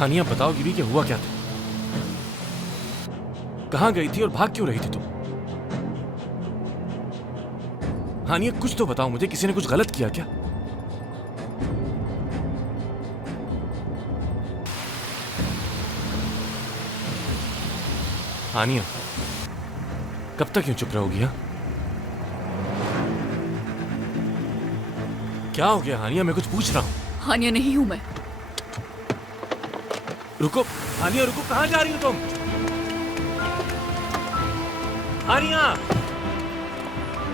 हानिया बताओगी भी कि हुआ क्या था? कहां गई थी और भाग क्यों रही थी तुम? हानिया कुछ तो बताओ मुझे, किसी ने कुछ गलत किया क्या? हानिया कब तक यूं चुप रहोगी? हाँ, क्या हो गया हानिया? मैं कुछ पूछ रहा हूं। हानिया नहीं हूं मैं। रुको हानिया, रुको, कहां जा रही हो तुम? हानिया,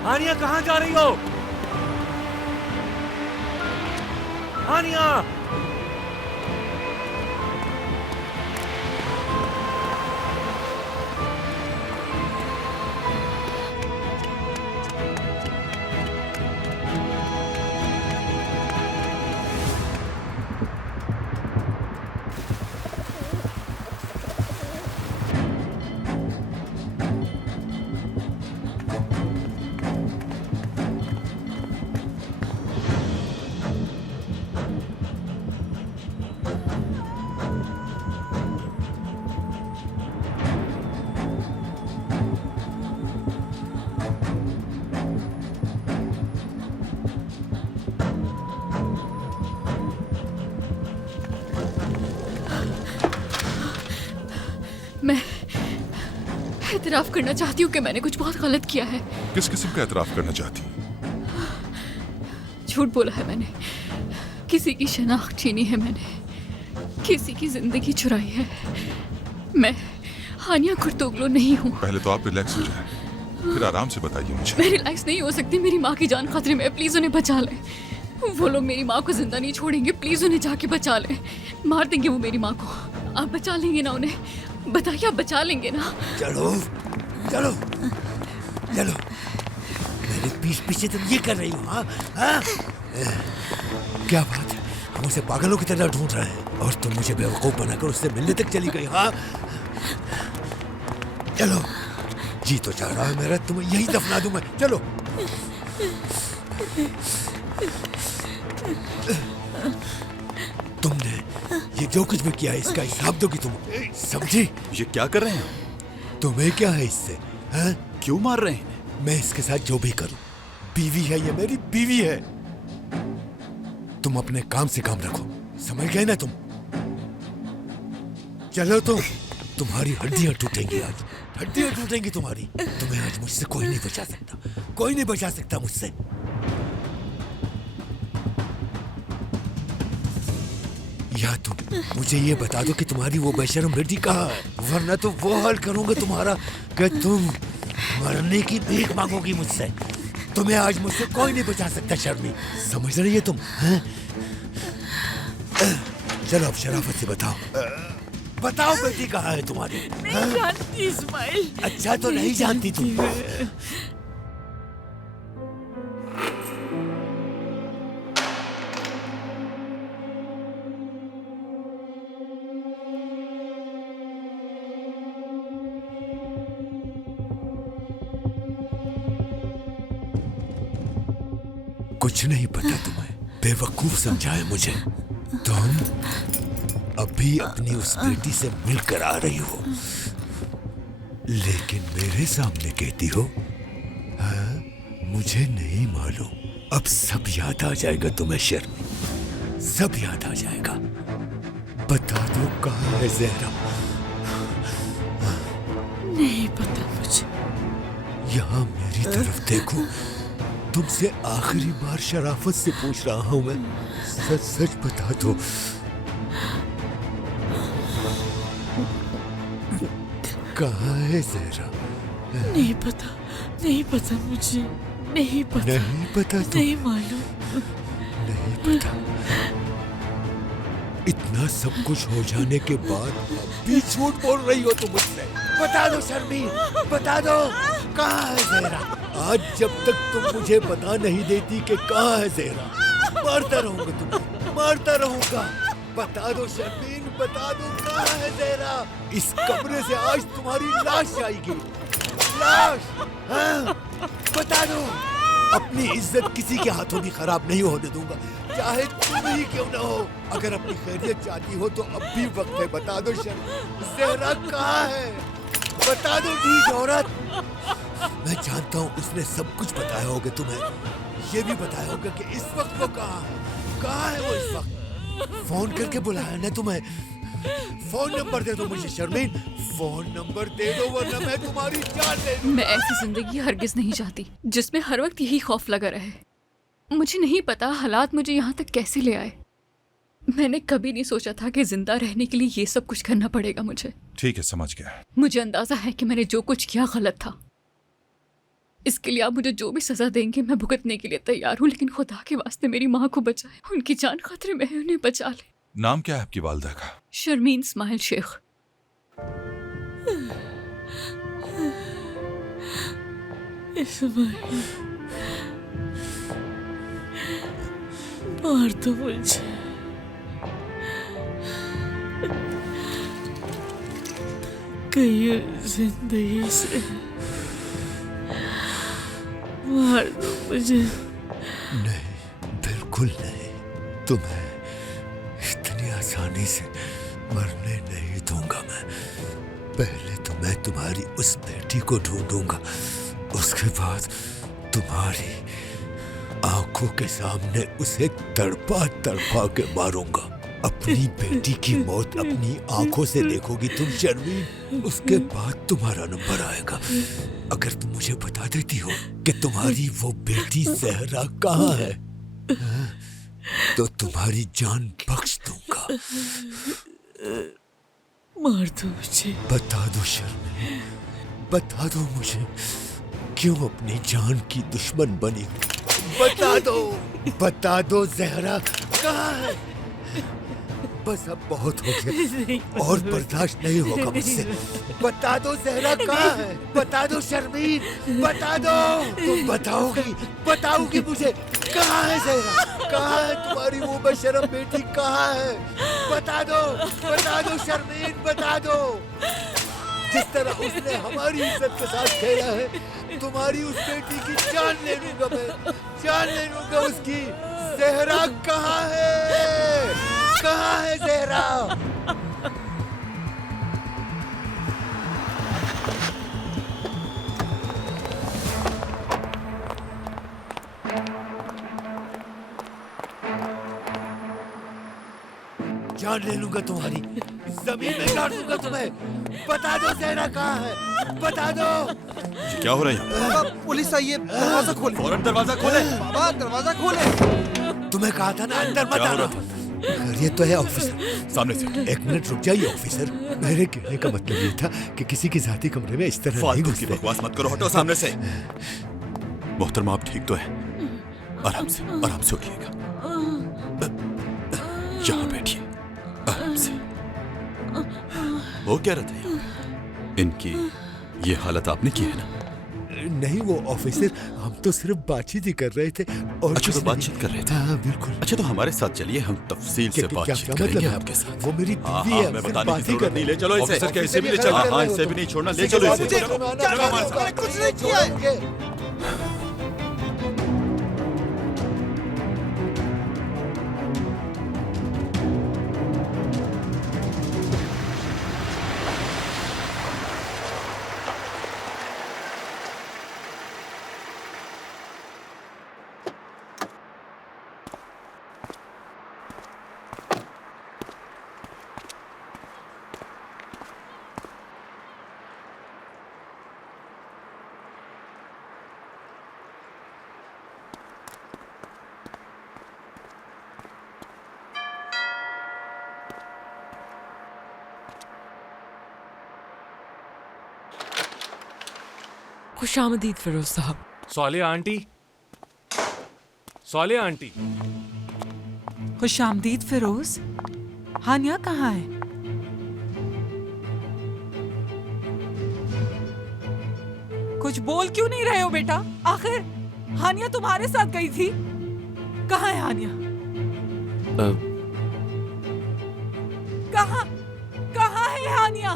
हानिया कहां जा रही हो? हानिया, मैं एतराफ करना चाहती हूँ कि मैंने कुछ बहुत गलत किया है। किस किस्म का एतराफ करना चाहती? झूठ बोला है मैंने, किसी की शनाख्त छीनी है मैंने, किसी की जिंदगी चुराई है। मैं हानिया कुर्तोगलो नहीं हूँ। पहले तो आप रिलैक्स हो जाएं, फिर आराम से बताइए मुझे। मैं रिलैक्स नहीं हो सकती, मेरी माँ की जान खतरे में, प्लीज उन्हें बचा लें। वो लोग मेरी माँ को जिंदा नहीं छोड़ेंगे, प्लीज उन्हें जाके बचा लें। मार देंगे वो मेरी माँ को। आप बचा लेंगे ना उन्हें? बताइए, आप बचा लेंगे ना? चलो चलो चलो, मेरे पीछे तुम ये कर रही हो? हाँ हाँ, क्या बात है, हम उसे पागलों की तरह ढूंढ रहे हैं और तुम मुझे बेवकूफ बनाकर उससे मिलने तक चली गई। हाँ चलो, जी तो चाह रहा है मेरा, तुम्हें यही दफना दूं मैं। चलो तुमने ये जो कुछ भी किया है इसका हिसाब दोगी तुम, समझी? ये क्या कर रहे हैं? तुम्हें क्या है इससे? हाँ? क्यों मार रहे हैं? मैं इसके साथ जो भी करूं, बीवी है, ये मेरी बीवी है। तुम अपने काम से काम रखो, समझ गए ना तुम? चलो तुम्हारी हड्डियां टूटेंगी आज, हड्डियां टूटेंगी तुम्हारी। तुम्हें आज मुझसे कोई नहीं बचा सकता, कोई नहीं बचा सकता मुझसे। या तुम मुझे ये बता दो कि तुम्हारी वो बेशर्म बेटी कहाँ है, वरना तो वो हाल करूंगा तुम्हारा कि तुम मरने की भीख मांगोगी मुझसे। तुम्हें आज मुझसे कोई नहीं बचा सकता शर्मी, समझ रही है तुम? हैं? चलो अब शराफत से बताओ, बताओ बेटी कहाँ है तुम्हारी? नहीं जानती इस्माइल। अच्छा तो नहीं जानती तुम? कुछ नहीं पता तुम्हें, बेवकूफ समझाए मुझे। तुम अभी अपनी उस बेटी से मिलकर आ रही हो, लेकिन मेरे सामने कहती हो हाँ, मुझे नहीं मालूम। अब सब याद आ जाएगा तुम्हें शर्मी, सब याद आ जाएगा। बता दो कहाँ है ज़हरा? नहीं पता मुझे। यहाँ मेरी तरफ देखो, तुमसे आखिरी बार शराफत से पूछ रहा हूं मैं, सच सच बता दो। कहाँ है ज़हरा? नहीं पता, नहीं पता मुझे, नहीं पता। नहीं पता तो? नहीं मालूम, नहीं पता। इतना सब कुछ हो जाने के बाद भी झूठ बोल रही हो तुम मुझसे। बता दो शर्मी, बता दो कहाँ है ज़हरा? आज जब तक तुम मुझे बता नहीं देती कि कहाँ है ज़हरा, मारता रहूंगा तुम्हें, मारता रहूंगा। बता दो शर्मीन, बता दो कहाँ है ज़हरा? इस कमरे से आज तुम्हारी लाश जाएगी, लाश। हाँ? बता दो, अपनी इज्जत किसी के हाथों भी खराब नहीं होने दूंगा, चाहे तुम ही क्यों ना हो। अगर अपनी खैरियत चाहती हो तो अब भी वक्त है। बता दो ज़हरा कहाँ है? बता दो ठीक औरत। मैं जानता हूँ उसने सब कुछ बताया होगा तुम्हें, ये भी बताया होगा कि इस वक्त वो कहाँ है। कहाँ है वो इस वक्त? फोन करके बुलाया ना तुम्हें। फोन नंबर दे दो मुझे शर्मीन, फोन नंबर दे दो वरना मैं तुम्हारी जान ले लूंगा। मैं ऐसी जिंदगी हरगिज नहीं चाहती जिसमें हर वक्त यही खौफ लगा रहे। मुझे नहीं पता हालात मुझे यहाँ तक कैसे ले आए। मैंने कभी नहीं सोचा था कि जिंदा रहने के लिए ये सब कुछ करना पड़ेगा मुझे। ठीक है, समझ गया। मुझे अंदाजा है कि मैंने जो कुछ किया गलत था। इसके लिए आप मुझे जो भी सजा देंगे मैं भुगतने के लिए तैयार हूँ, लेकिन खुदा के वास्ते मेरी माँ को बचाए। उनकी जान खतरे में है, उन्हें बचा ले। नाम क्या है आपकी वालदा का? शर्मीन इस्माइल शेख। इस्माइल, मार दो मुझे। कहीं जिंदगी से मार दो मुझे। नहीं, बिल्कुल नहीं। तुम्हें इतनी आसानी से मरने नहीं दूंगा मैं। पहले तो मैं तुम्हारी उस बेटी को ढूंढूंगा, उसके बाद तुम्हारी आंखों के सामने उसे तड़पा तड़पा के मारूंगा। अपनी बेटी की मौत अपनी आंखों से देखोगी तुम शर्मीन, उसके बाद तुम्हारा नंबर आएगा। अगर तुम मुझे बता देती हो कि तुम्हारी वो बेटी ज़हरा कहाँ है, तो तुम्हारी जान बख्श दूंगा। मार दो मुझे। बता दो शर्मीन, बता दो मुझे क्यों अपनी जान की दुश्मन बनी। बता दो ज़हरा कहाँ है। बस अब बहुत हो गया और बर्दाश्त नहीं होगा मुझसे। बता दो ज़हरा कहाँ है। बता दो शर्मीन, बता दो। तुम बताओगी मुझे कहाँ है ज़हरा? कहाँ है तुम्हारी वो बेशरम बेटी? कहाँ है? बता दो शर्मीन, बता दो। जिस तरह उसने हमारी इज्जत के साथ खेला है, तुम्हारी उस बेटी की जान ले लूंगा मैं, जान ले लूंगा उसकी। ज़हरा कहाँ है? कहाँ है ज़हरा? जान ले लूंगा तुम्हारी, जमीन में गाड़ दूंगा तुम्हें। बता दो ज़हरा कहाँ है? बता दो। ये क्या हो रहा है यहाँ? बाबा पुलिस आई है, दरवाजा खोले। फौरन दरवाजा खोले। बाबा दरवाजा खोले। तुम्हें कहा था ना अंदर मत आना। ये तो है ऑफिसर। सामने से। एक मिनट रुक जाइए ऑफिसर। मेरे कहने का मतलब ये था कि किसी की जाती कमरे में इस तरह नहीं फालतू की घुसते। बकवास मत करो, हटो सामने से। मोहतरमा आप ठीक तो है? आराम से उठिएगा। यहाँ बैठिए, आराम से। वो क्या रहे थे यहाँ? इनकी ये हालत आपने की है ना? नहीं वो ऑफिसर, हम तो सिर्फ बातचीत ही कर रहे थे। और अच्छा, तो कुछ बातचीत नहीं। कर रहे थे? हाँ बिल्कुल। अच्छा, तो हमारे साथ चलिए, हम तफसील से क्या बातचीत मतलब करेंगे है आपके साथ। वो मेरी हाँ, बीवी है, मैं सिर्फ बताने बात की ही जरूरत नहीं, ले चलो इसे। ऑफिसर इसे भी ले खैर चलो। कर हाँ, रहे हो इसे तुम। भी नहीं छोड़ना, ले किसी चलो को इसे। मुझे छुड़ाना होगा, कुछ नहीं किया है। छोड़ेंगे। खुशामदीद फिरोज साहब। सौलिया आंटी। खुशामदीद फिरोज। हानिया कहाँ है? कुछ बोल क्यों नहीं रहे हो बेटा? आखिर हानिया तुम्हारे साथ गई थी। कहाँ है हानिया? कहाँ है हानिया?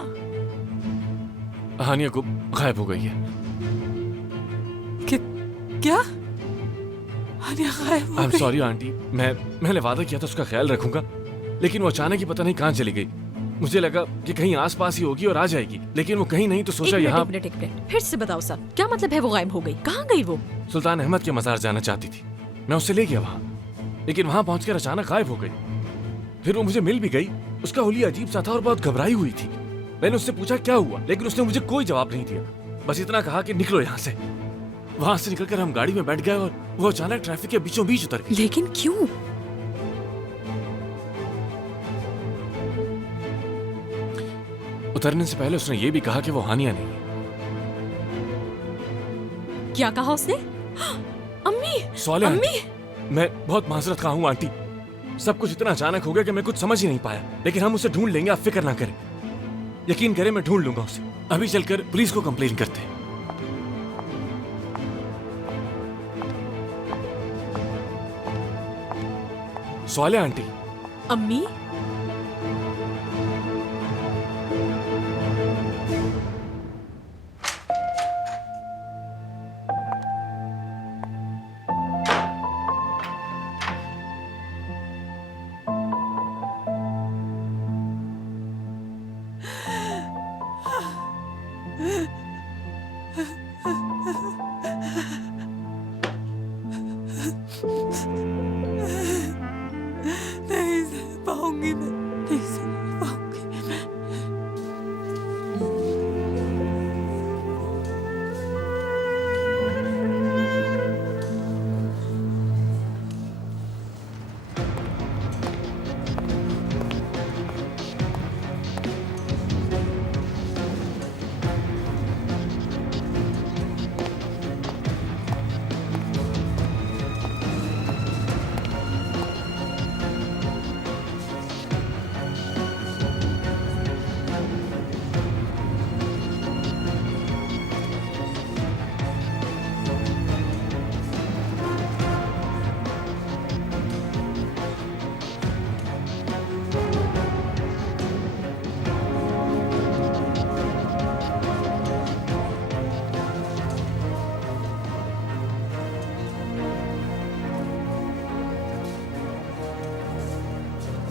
हानिया को गायब हो गई है। क्या? हानिया गायब हो आई एम गई। सॉरी आंटी, मैंने वादा किया था उसका ख्याल रखूंगा, लेकिन वो अचानक ही पता नहीं कहाँ चली गई। मुझे लगा कि कहीं आसपास ही होगी और आ जाएगी, लेकिन वो कहीं नहीं, तो सोचा यहाँ। एक मिनट फिर से बताओ सर, क्या मतलब है वो गायब हो गई? कहाँ गई वो? सुल्तान अहमद के मज़ार जाना चाहती थी, मैं उससे ले गया वहाँ, लेकिन वहाँ पहुंचकर अचानक गायब हो गई। फिर वो मुझे मिल भी गई, उसका हुलिया अजीब सा था और बहुत घबराई हुई थी। मैंने उससे पूछा क्या हुआ, लेकिन उसने मुझे कोई जवाब नहीं दिया, बस इतना कहा कि निकलो यहाँ से। वहां से निकलकर हम गाड़ी में बैठ गए और वो अचानक ट्रैफिक के बीचों बीच उतर गई। लेकिन क्यों? उतरने से पहले उसने ये भी कहा कि वो हानिया नहीं है। क्या कहा उसने? अम्मी, सवाल है अम्मी, आंटी, मैं बहुत माजरत खा हूँ आंटी, सब कुछ इतना अचानक हो गया कि मैं कुछ समझ ही नहीं पाया, लेकिन हम उसे ढूंढ लेंगे, आप फिक्र ना करें। यकीन करें, मैं ढूंढ लूंगा उसे। अभी चलकर पुलिस को कंप्लेन करते हैं। सवाल है आंटी, अम्मी, नहीं सह पाऊंगी मैं, नहीं सह पाऊंगी मैं।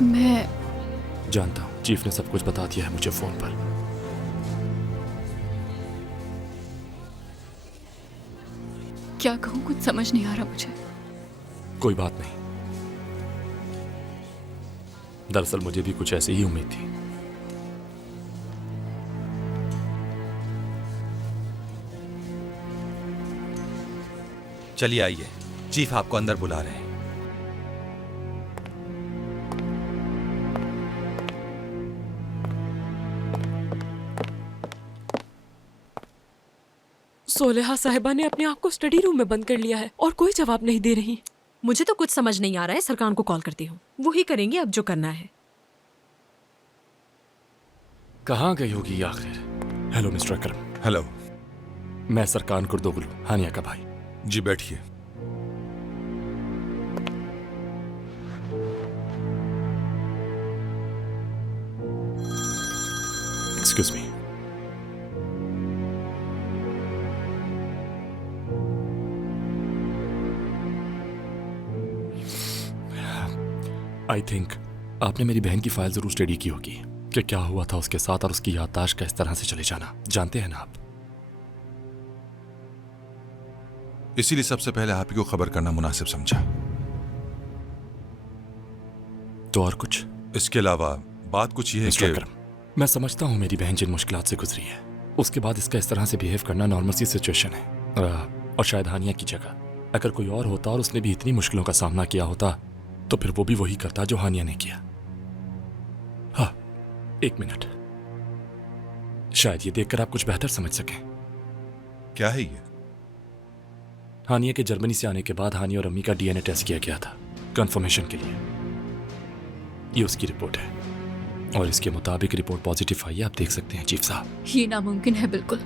मैं जानता हूँ चीफ ने सब कुछ बता दिया है मुझे फोन पर। क्या कहूँ, कुछ समझ नहीं आ रहा मुझे। कोई बात नहीं, दरअसल मुझे भी कुछ ऐसी ही उम्मीद थी। चलिए आइए, चीफ आपको अंदर बुला रहे हैं। सोलेहा साहिबा ने अपने आप को स्टडी रूम में बंद कर लिया है और कोई जवाब नहीं दे रही। मुझे तो कुछ समझ नहीं आ रहा है। सरकार को कॉल करती हूँ, वो ही करेंगे अब जो करना है। कहाँ गई होगी आखिर? हेलो मिस्टर अकरम, हेलो। मैं सरकान कुर्दोगलू, हानिया का भाई। जी बैठिए। Excuse me. आई थिंक आपने मेरी बहन की फाइल जरूर स्टडी की होगी कि क्या हुआ था उसके साथ और उसकी याददाश्त का इस तरह से चले जाना। जानते हैं ना आप? इसीलिए सबसे पहले आप ही को खबर करना मुनासिब समझा। तो और कुछ? इसके अलावा बात कुछ ये है मिस्टर कि अकरम, मैं समझता हूँ मेरी बहन जिन मुश्किलात से गुजरी है, उसके बाद इसका इस तरह से बिहेव करना नॉर्मल सी सिचुएशन है। और शायद हानिया की जगह अगर कोई और होता और उसने भी इतनी मुश्किलों का सामना किया होता तो फिर वो भी वही करता जो हानिया ने किया। हाँ, एक मिनट, शायद ये देखकर आप कुछ बेहतर समझ सकें। क्या है ये? हानिया के जर्मनी से आने के बाद हानिया और अम्मी का डीएनए टेस्ट किया गया था कंफर्मेशन के लिए। ये उसकी रिपोर्ट है और इसके मुताबिक रिपोर्ट पॉजिटिव आई है। आप देख सकते हैं चीफ साहब। ये नामुमकिन है बिल्कुल।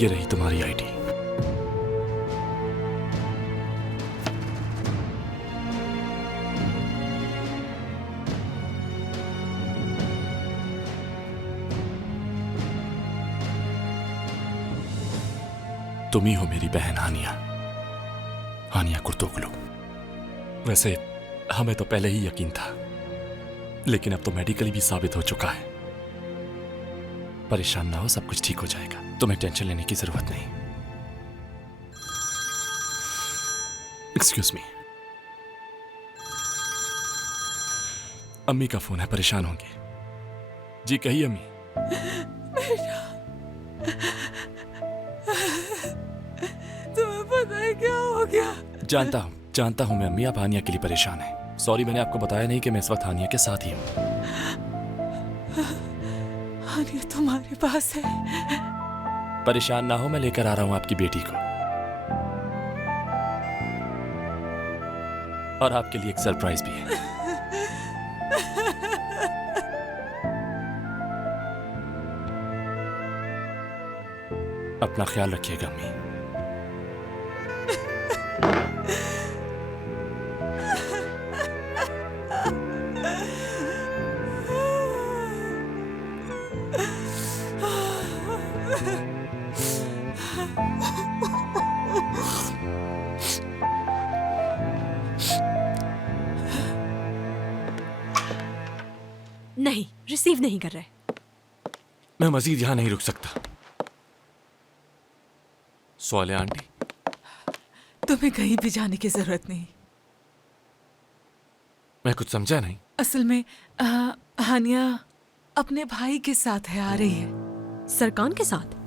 ये रही तुम्हारी आईडी। तुम ही हो मेरी बहन हानिया, हानिया कुर्तोगलू। वैसे हमें तो पहले ही यकीन था, लेकिन अब तो मेडिकली भी साबित हो चुका है। परेशान ना हो, सब कुछ ठीक हो जाएगा, तुम्हें टेंशन लेने की जरूरत नहीं। एक्सक्यूज मी, अम्मी का फोन है, परेशान होंगे। जी कहिए अम्मी। तुम्हें पता है क्या हो गया? जानता हूं मैं अम्मी, आप हानिया के लिए परेशान हैं। सॉरी, मैंने आपको बताया नहीं कि मैं इस वक्त हानिया के साथ ही हूं। हानिया तुम्हारे पास है? परेशान ना हो, मैं लेकर आ रहा हूं आपकी बेटी को, और आपके लिए एक सरप्राइज भी है। अपना ख्याल रखिएगा अम्मी। नहीं, रिसीव नहीं कर रहे। मैं मजीद यहां नहीं रुक सकता। सवाल है आंटी। तुम्हें कहीं भी जाने की जरूरत नहीं। मैं कुछ समझा नहीं। असल में हानिया अपने भाई के साथ है, आ रही है। सरकान के साथ?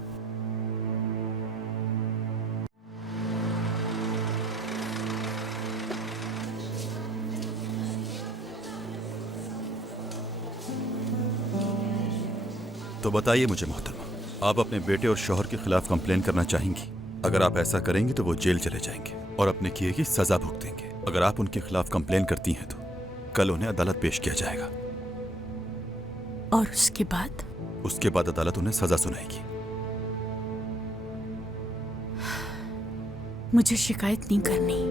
तो बताइए मुझे मोहतरमा, आप अपने बेटे और शौहर के खिलाफ कंप्लेन करना चाहेंगी? अगर आप ऐसा करेंगी तो वो जेल चले जाएंगे और अपने किए की सजा भुगतेंगे। अगर आप उनके खिलाफ कंप्लेन करती हैं तो कल उन्हें अदालत पेश किया जाएगा, और उसके बाद अदालत उन्हें सजा सुनाएगी। मुझे शिकायत नहीं करनी।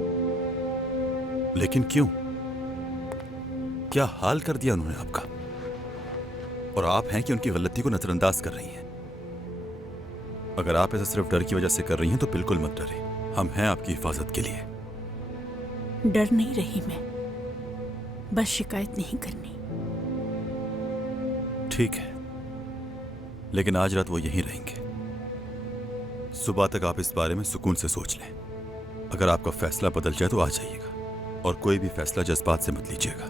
लेकिन क्यों? क्या हाल कर दिया उन्होंने आपका? और आप हैं कि उनकी गलती को नजरअंदाज कर रही हैं। अगर आप ऐसा सिर्फ डर की वजह से कर रही हैं तो बिल्कुल मत डरें, हम हैं आपकी हिफाजत के लिए। डर नहीं रही मैं, बस शिकायत नहीं करनी। ठीक है, लेकिन आज रात वो यहीं रहेंगे। सुबह तक आप इस बारे में सुकून से सोच लें। अगर आपका फैसला बदल जाए तो आ जाइएगा, और कोई भी फैसला जज्बात से मत लीजिएगा।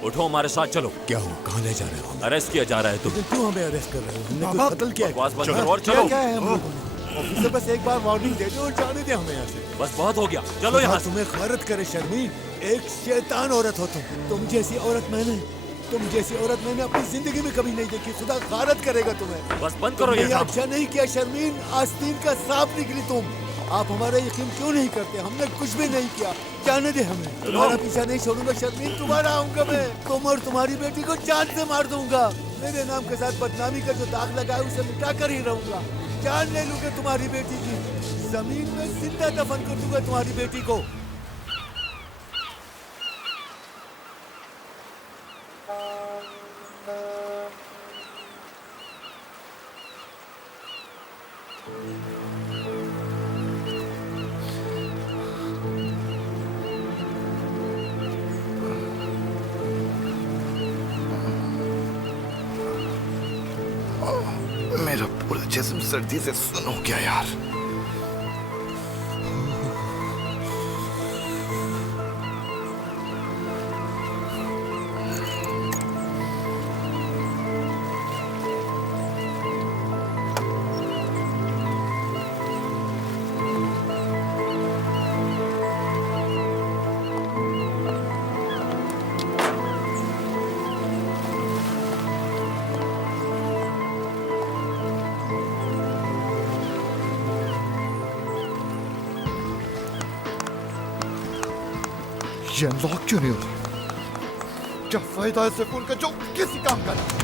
उठो, हमारे साथ चलो। क्या हो, कहाँ ले जा रहे हो? अरेस्ट किया जा रहा है तुम्हें। क्यों हमें अरेस्ट कर रहे हो? हमने कुछ कत्ल किया है? बकवास बंद करो और चलो। क्या है हम लोगों ने? ऑफिसर बस एक बार वार्निंग दे दो और जाने दे हमें यहाँ से। बस बहुत हो गया, चलो यहाँ से। तुम्हें खैरत करे शर्मीन, एक शैतान औरत हो तुम जैसी औरत मैंने अपनी जिंदगी में कभी नहीं देखी। खुदा खैरत करेगा तुम्हें। बस बंद करो ये ड्रामा। अच्छा नहीं किया शर्मीन, आस्तीन का सांप निकली तुम। आप हमारा यकीन क्यों नहीं करते? हमने कुछ भी नहीं किया, जाने दे हमें। तुम्हारा पीछा नहीं छोड़ूंगा शर्मीन, तुम्हारा आऊंगा मैं। तुम और तुम्हारी बेटी को जान से मार दूंगा। मेरे नाम के साथ बदनामी का जो दाग लगा है उसे मिटा कर ही रहूंगा। जान ले लूंगा तुम्हारी बेटी की, जमीन में जिंदा दफन कर दूंगा तुम्हारी बेटी को। मेरा पूरा जिस्म सर्दी से सुन हो गया यार। ये अनलॉक क्यों नहीं होता? क्या फायदा है फोन का जो किसी काम का नहीं?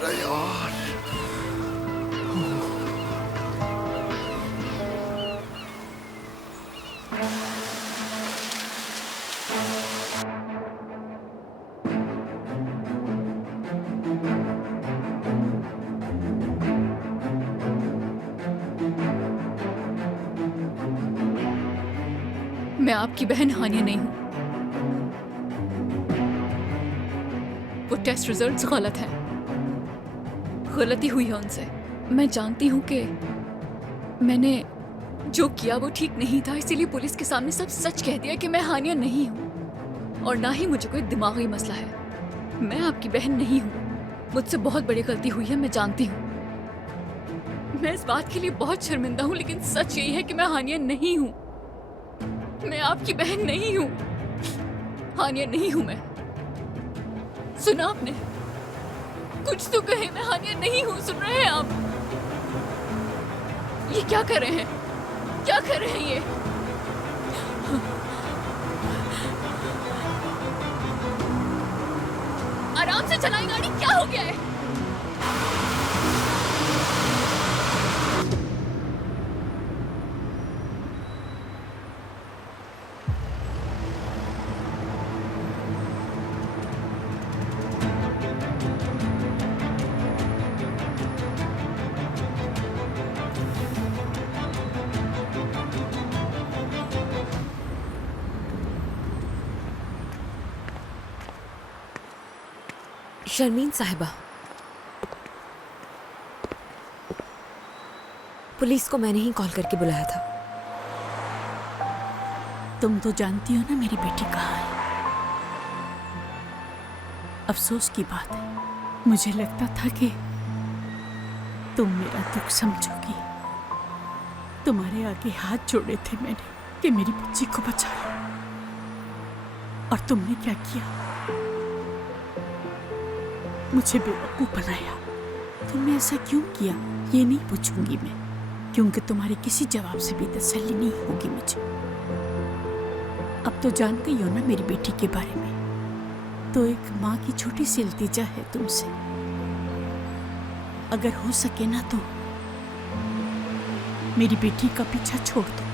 रहा है यार। मैं आपकी बहन हानिया नहीं हूं। वो टेस्ट रिजल्ट्स गलत हैं। गलती हुई है उनसे। मैं जानती हूं कि मैंने जो किया वो ठीक नहीं था, इसीलिए पुलिस के सामने सब सच कह दिया कि मैं हानिया नहीं हूं और ना ही मुझे कोई दिमागी मसला है। मैं आपकी बहन नहीं हूं। मुझसे बहुत बड़ी गलती हुई है, मैं जानती हूं। मैं इस बात के लिए बहुत शर्मिंदा हूं, लेकिन सच यही है कि मैं हानिया नहीं हूं। मैं आपकी बहन नहीं हूं। हानिया नहीं हूं मैं। सुना आपने? कुछ तो कहे, मैं हानिया नहीं हूं। सुन रहे हैं आप? ये क्या कर रहे हैं? क्या कर रहे हैं ये? आराम से चलाएं गाड़ी। क्या हो गया है? शर्मीन साहिबा, पुलिस को मैंने ही कॉल करके बुलाया था। तुम तो जानती हो ना मेरी बेटी कहाँ है। अफसोस की बात है, मुझे लगता था कि तुम मेरा दुख समझोगी। तुम्हारे आगे हाथ जोड़े थे मैंने कि मेरी बच्ची को बचा लो, और तुमने क्या किया? मुझे बेवकूफ बनाया। तुमने ऐसा क्यों किया ये नहीं पूछूंगी मैं, क्योंकि तुम्हारे किसी जवाब से भी तसल्ली नहीं होगी मुझे। अब तो जान गई हो ना मेरी बेटी के बारे में, तो एक माँ की छोटी सी इल्तिजा है तुमसे, अगर हो सके ना तो मेरी बेटी का पीछा छोड़ दो।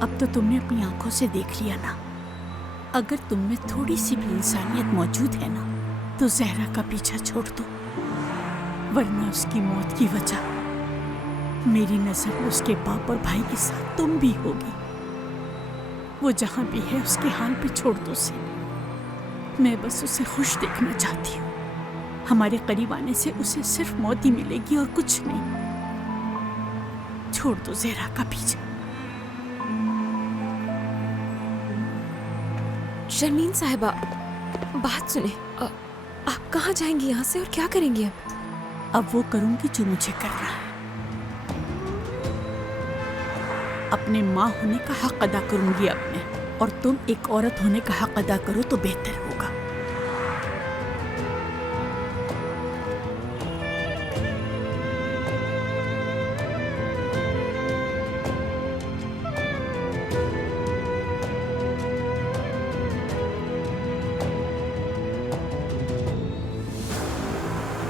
अब तो तुमने अपनी आंखों से देख लिया ना, अगर तुम में थोड़ी सी भी इंसानियत मौजूद है ना, तो जहरा का पीछा छोड़ दो, वरना उसकी मौत की वजह मेरी नजर में उसके बाप और भाई के साथ तुम भी होगी। वो जहां भी है उसके हाल पे छोड़ दो उसे। मैं बस उसे खुश देखना चाहती हूँ। हमारे करीब आने से उसे सिर्फ मौत ही मिलेगी और कुछ नहीं। छोड़ दो जहरा का पीछा। शर्मीन साहिबा, बात सुने। आप कहाँ जाएंगी यहाँ से और क्या करेंगी अब? अब वो करूंगी जो मुझे करना है। अपने माँ होने का हक अदा करूंगी अपने, और तुम एक औरत होने का हक अदा करो तो बेहतर होगा।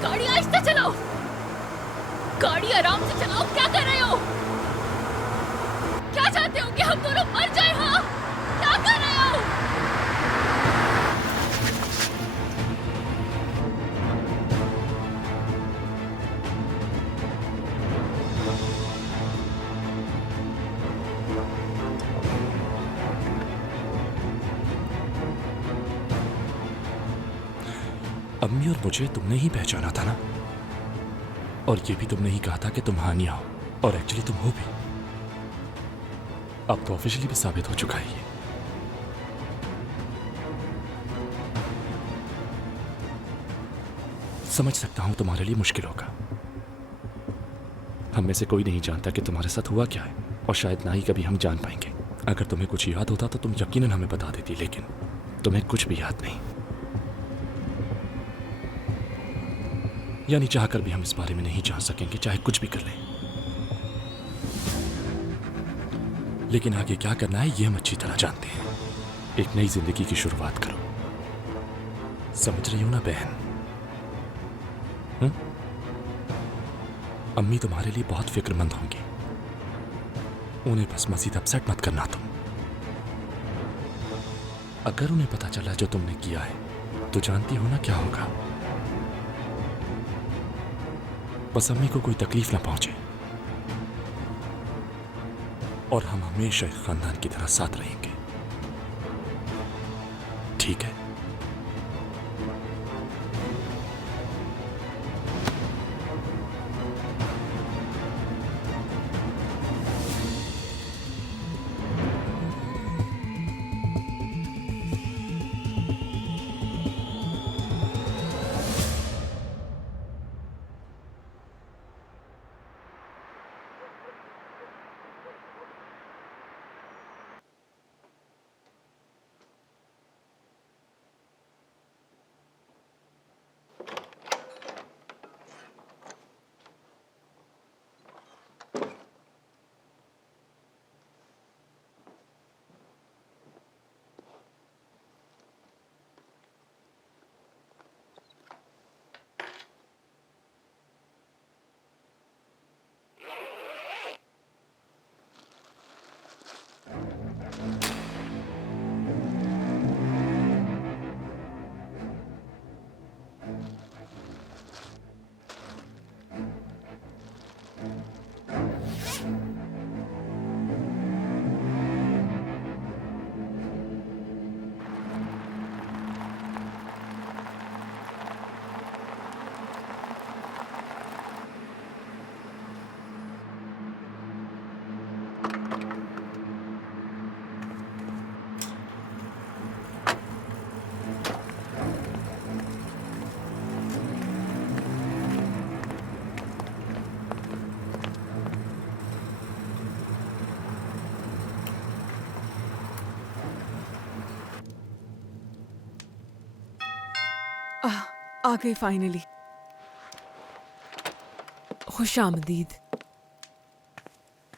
गाड़ी आहिस्ता चलाओ। गाड़ी आराम से चलाओ। क्या कर रहे हो? क्या चाहते हो कि हम दोनों मर जाएं? हाँ, क्या कर रहे हो? अम्मी और मुझे तुमने ही पहचाना था ना, और ये भी तुमने ही कहा था कि तुम हानिया हो, और एक्चुअली तुम हो भी। अब तो ऑफिशियली भी साबित हो चुका है ये। समझ सकता हूं तुम्हारे लिए मुश्किल होगा। हम में से कोई नहीं जानता कि तुम्हारे साथ हुआ क्या है, और शायद ना ही कभी हम जान पाएंगे। अगर तुम्हें कुछ याद होता तो तुम यकीनन हमें बता देती, लेकिन तुम्हें कुछ भी याद नहीं। यानी चाहकर भी हम इस बारे में नहीं जान सकेंगे, चाहे कुछ भी कर लें। लेकिन आगे क्या करना है ये हम अच्छी तरह जानते हैं। एक नई जिंदगी की शुरुआत करो। समझ रही हो ना बहन? अम्मी तुम्हारे लिए बहुत फिक्रमंद होंगी। उन्हें बस मजीद अपसेट मत करना तुम। अगर उन्हें पता चला जो तुमने किया है तो जानती हो ना क्या होगा। बस अम्मी को कोई तकलीफ ना पहुंचे और हम हमेशा एक खानदान की तरह साथ रहेंगे, ठीक है? आ गई फाइनली। खुश आमदीद।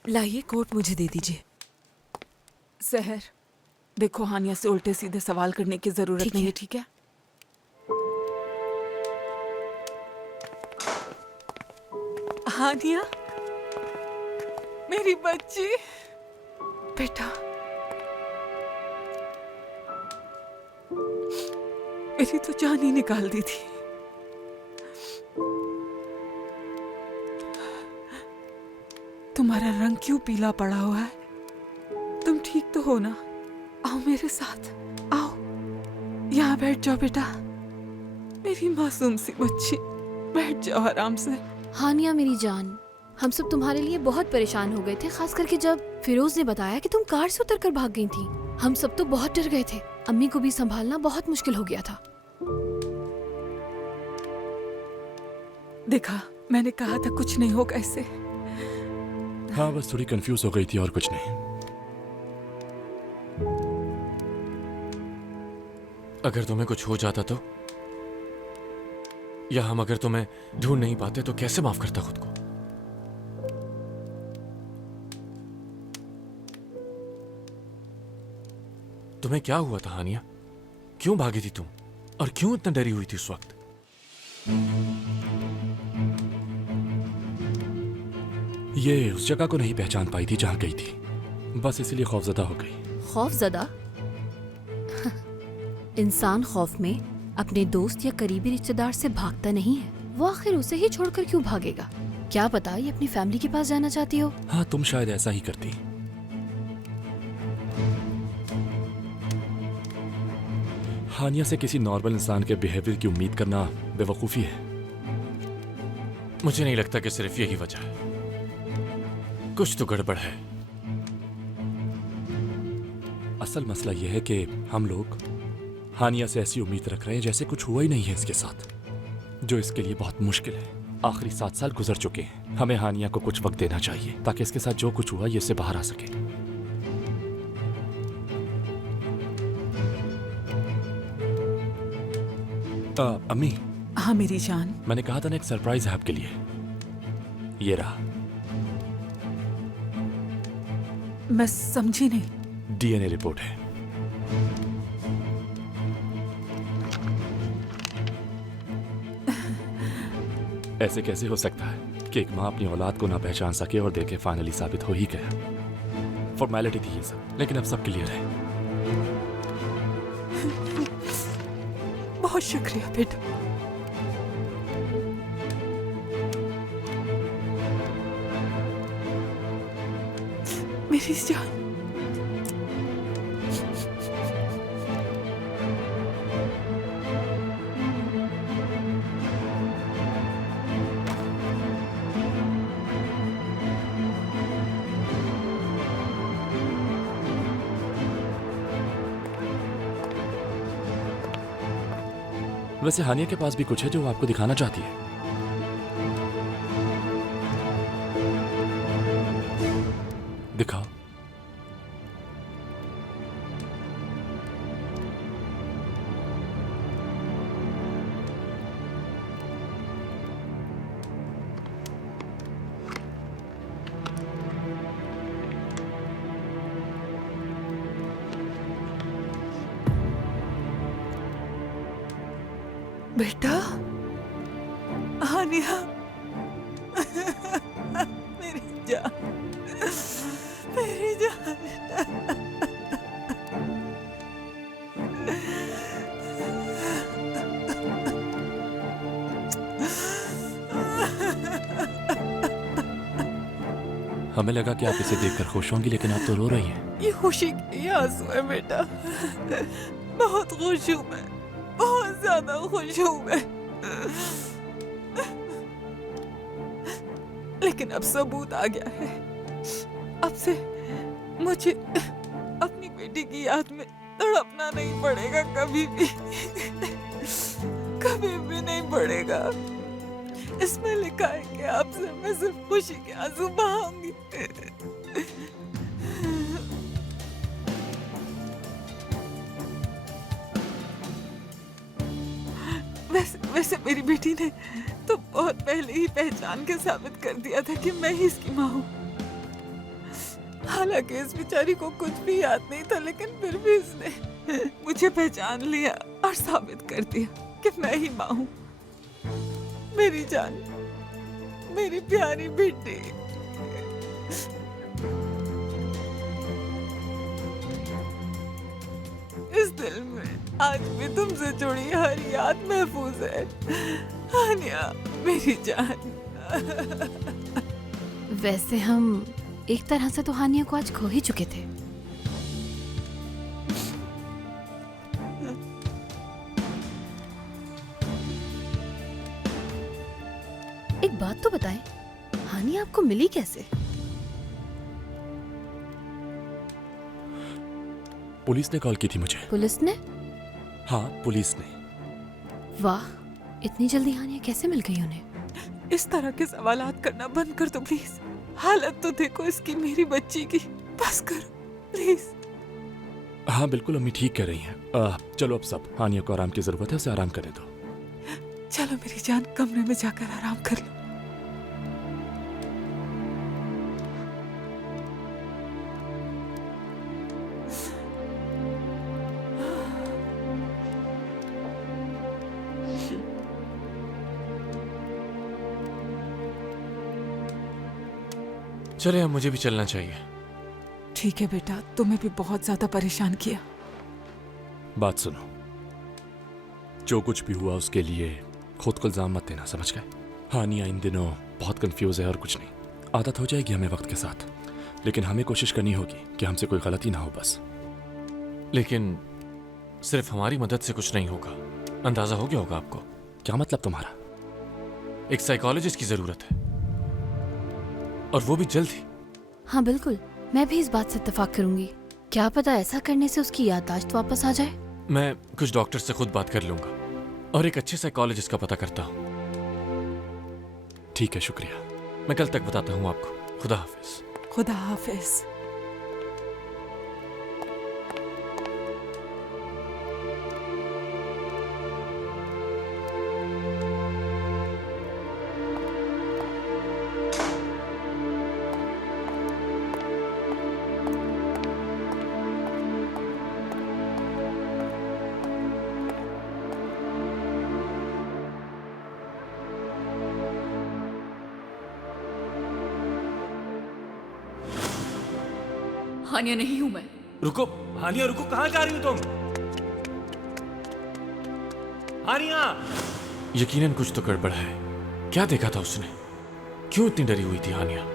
लाइए कोट मुझे दे दीजिए। सहर, देखो हानिया से उल्टे सीधे सवाल करने की जरूरत ठीक नहीं है, है। ठीक है? हानिया, मेरी बच्ची, बेटा, मेरी तो जान ही निकाल दी थी। तुम्हारा रंग क्यों पीला पड़ा हुआ है? तुम ठीक तो हो ना? आओ मेरे साथ, आओ यहाँ बैठ जाओ बेटा, मेरी मासूम सी बच्ची, बैठ जाओ आराम से। हानिया मेरी जान, हम सब तुम्हारे लिए बहुत परेशान हो गए थे, खास करके जब फिरोज ने बताया कि तुम कार से उतरकर भाग गई थी। हम सब तो बहुत डर गए थे, अम्मी को भी संभालना बहुत मुश्किल हो गया था। देखा, मैंने कहा था कुछ नहीं होगा ऐसे। हाँ, बस थोड़ी कंफ्यूज हो गई थी और कुछ नहीं। अगर तुम्हें कुछ हो जाता तो, या हम अगर तुम्हें ढूंढ नहीं पाते तो कैसे माफ करता खुद को? तुम्हें क्या हुआ था हानिया? क्यों भागी थी तुम? और क्यों इतना डरी हुई थी उस वक्त? ये उस जगह को नहीं पहचान पाई थी जहां गई थी, बस इसलिए खौफजदा हो गई। खौफजदा? इंसान खौफ में अपने दोस्त या करीबी रिश्तेदार से भागता नहीं है। वो आखिर उसे ही छोड़कर क्यों भागेगा? क्या पता ये अपनी फैमिली के पास जाना चाहती हो। हाँ, तुम शायद ऐसा ही करती। हानिया से किसी नॉर्मल इंसान के बिहेवियर की उम्मीद करना बेवकूफी है। मुझे नहीं लगता कि सिर्फ यही वजह है, कुछ तो गड़बड़ है। असल मसला यह है कि हम लोग हानिया से ऐसी उम्मीद रख रहे हैं जैसे कुछ हुआ ही नहीं है इसके साथ, जो इसके लिए बहुत मुश्किल है। आखिरी 7 साल गुजर चुके हैं। हमें हानिया को कुछ वक्त देना चाहिए ताकि इसके साथ जो कुछ हुआ ये इससे बाहर आ सके। अम्मी। हाँ मेरी जान। मैंने कहा था ना एक सरप्राइज है आपके लिए, ये रहा। मैं समझी नहीं। डीएनए रिपोर्ट है। ऐसे कैसे हो सकता है? कि एक माँ अपनी औलाद को ना पहचान सके और देखे फाइनली साबित हो ही गया। फॉर्मेलिटी थी ये सब, लेकिन अब सब क्लियर है। बहुत शुक्रिया बेटा। मेरी जान। वैसे हानिया के पास भी कुछ है जो वो आपको दिखाना चाहती है। दिखाओ। बेटा, हानिया, मेरी जान, मेरी जान। हमें लगा कि आप इसे देखकर खुश होंगी, लेकिन आप तो रो रही हैं। ये खुशी के आंसू है बेटा। बहुत खुश हूँ मैं, बहुत ज्यादा खुश हूँ मैं। लेकिन अब सबूत आ गया है। अब से मुझे अपनी बेटी की याद में तड़पना नहीं पड़ेगा, कभी भी, कभी भी नहीं पड़ेगा। इसमें लिखा है कि आपसे मैं सिर्फ खुशी के आंसू बहाऊंगी। वैसे मेरी बेटी ने तो बहुत पहले ही पहचान के साबित कर दिया था कि मैं ही इसकी माँ हूँ। हालांकि इस बेचारी को कुछ भी याद नहीं था, लेकिन फिर भी इसने मुझे पहचान लिया और साबित कर दिया कि मैं ही माँ हूँ। मेरी जान, मेरी प्यारी बेटी। इस दिल में आज भी तुमसे जुड़ी हर याद महफूज है, हानिया, मेरी जान। वैसे हम एक तरह से तो हानिया को आज खो ही चुके थे। एक बात तो बताएं, हानिया आपको मिली कैसे? पुलिस ने कॉल की थी मुझे। पुलिस ने? हाँ, पुलिस ने। वाह, इतनी जल्दी हानिया कैसे मिल गई उन्हें? इस तरह के सवालात करना बंद कर दो प्लीज। हालत तो देखो इसकी, मेरी बच्ची की। बस करो प्लीज। हाँ बिल्कुल, अम्मी ठीक कह रही हैं। चलो अब सब, हानिया को आराम की जरूरत है, उसे आराम करने दो। चलो मेरी जान, कमरे में जाकर आराम कर लो। चले, अब मुझे भी चलना चाहिए। ठीक है बेटा, तुम्हें भी बहुत ज्यादा परेशान किया। बात सुनो, जो कुछ भी हुआ उसके लिए खुद को इल्जाम मत देना, समझ गए? हानिया इन दिनों बहुत कंफ्यूज है और कुछ नहीं। आदत हो जाएगी हमें वक्त के साथ, लेकिन हमें कोशिश करनी होगी कि हमसे कोई गलती ना हो बस। लेकिन सिर्फ हमारी मदद से कुछ नहीं होगा, अंदाजा हो गया होगा आपको। क्या मतलब तुम्हारा? एक साइकोलॉजिस्ट की जरूरत है, और वो भी जल्द ही। हाँ बिल्कुल, मैं भी इस बात से इत्तेफाक करूंगी। क्या पता ऐसा करने से उसकी याददाश्त वापस आ जाए। मैं कुछ डॉक्टर से खुद बात कर लूंगा और एक अच्छे साइकोलॉजिस्ट का पता करता हूँ। ठीक है, शुक्रिया। मैं कल तक बताता हूँ आपको। खुदा हाफिज। खुदा हाफिज। हानिया नहीं हूं मैं। रुको हानिया, रुको, कहाँ जा रही हो तुम? हानिया! यकीनन कुछ तो गड़बड़ है। क्या देखा था उसने? क्यों इतनी डरी हुई थी हानिया?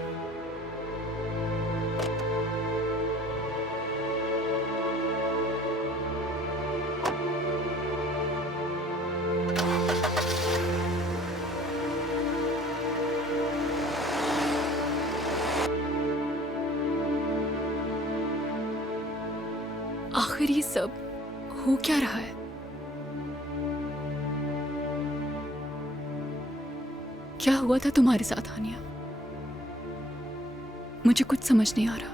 आखिर ये सब हो क्या रहा है? क्या हुआ था तुम्हारे साथ हानिया? मुझे कुछ समझ नहीं आ रहा।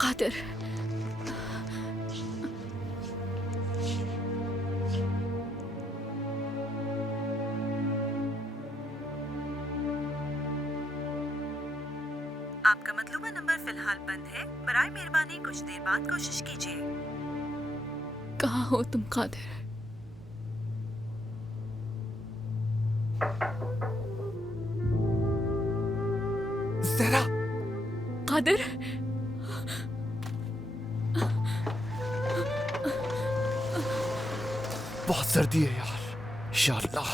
कादिर, आपका मतलूबा नंबर फिलहाल बंद है। बराए मेहरबानी कुछ देर बाद कोशिश कीजिए। कहाँ हो तुम कादिर? ज़हरा! कादिर, बहुत सर्दी है यार। या अल्लाह।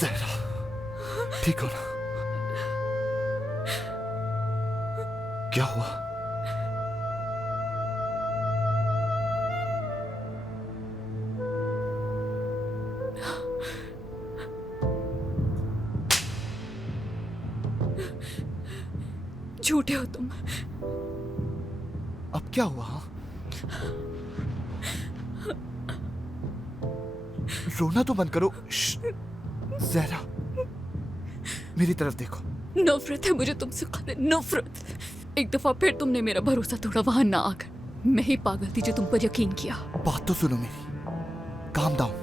ज़हरा, ठीक हो ना? क्या हुआ? झूठे हो तुम। अब क्या हुआ? हाँ? रोना तो बंद करो। ज़हरा, मेरी तरफ देखो। नफरत है मुझे तुमसे कादिर, नफरत। एक दफा फिर तुमने मेरा भरोसा तोड़ा, वहां ना आकर। मैं ही पागल थी जो तुम पर यकीन किया। बात तो सुनो मेरी। Calm down.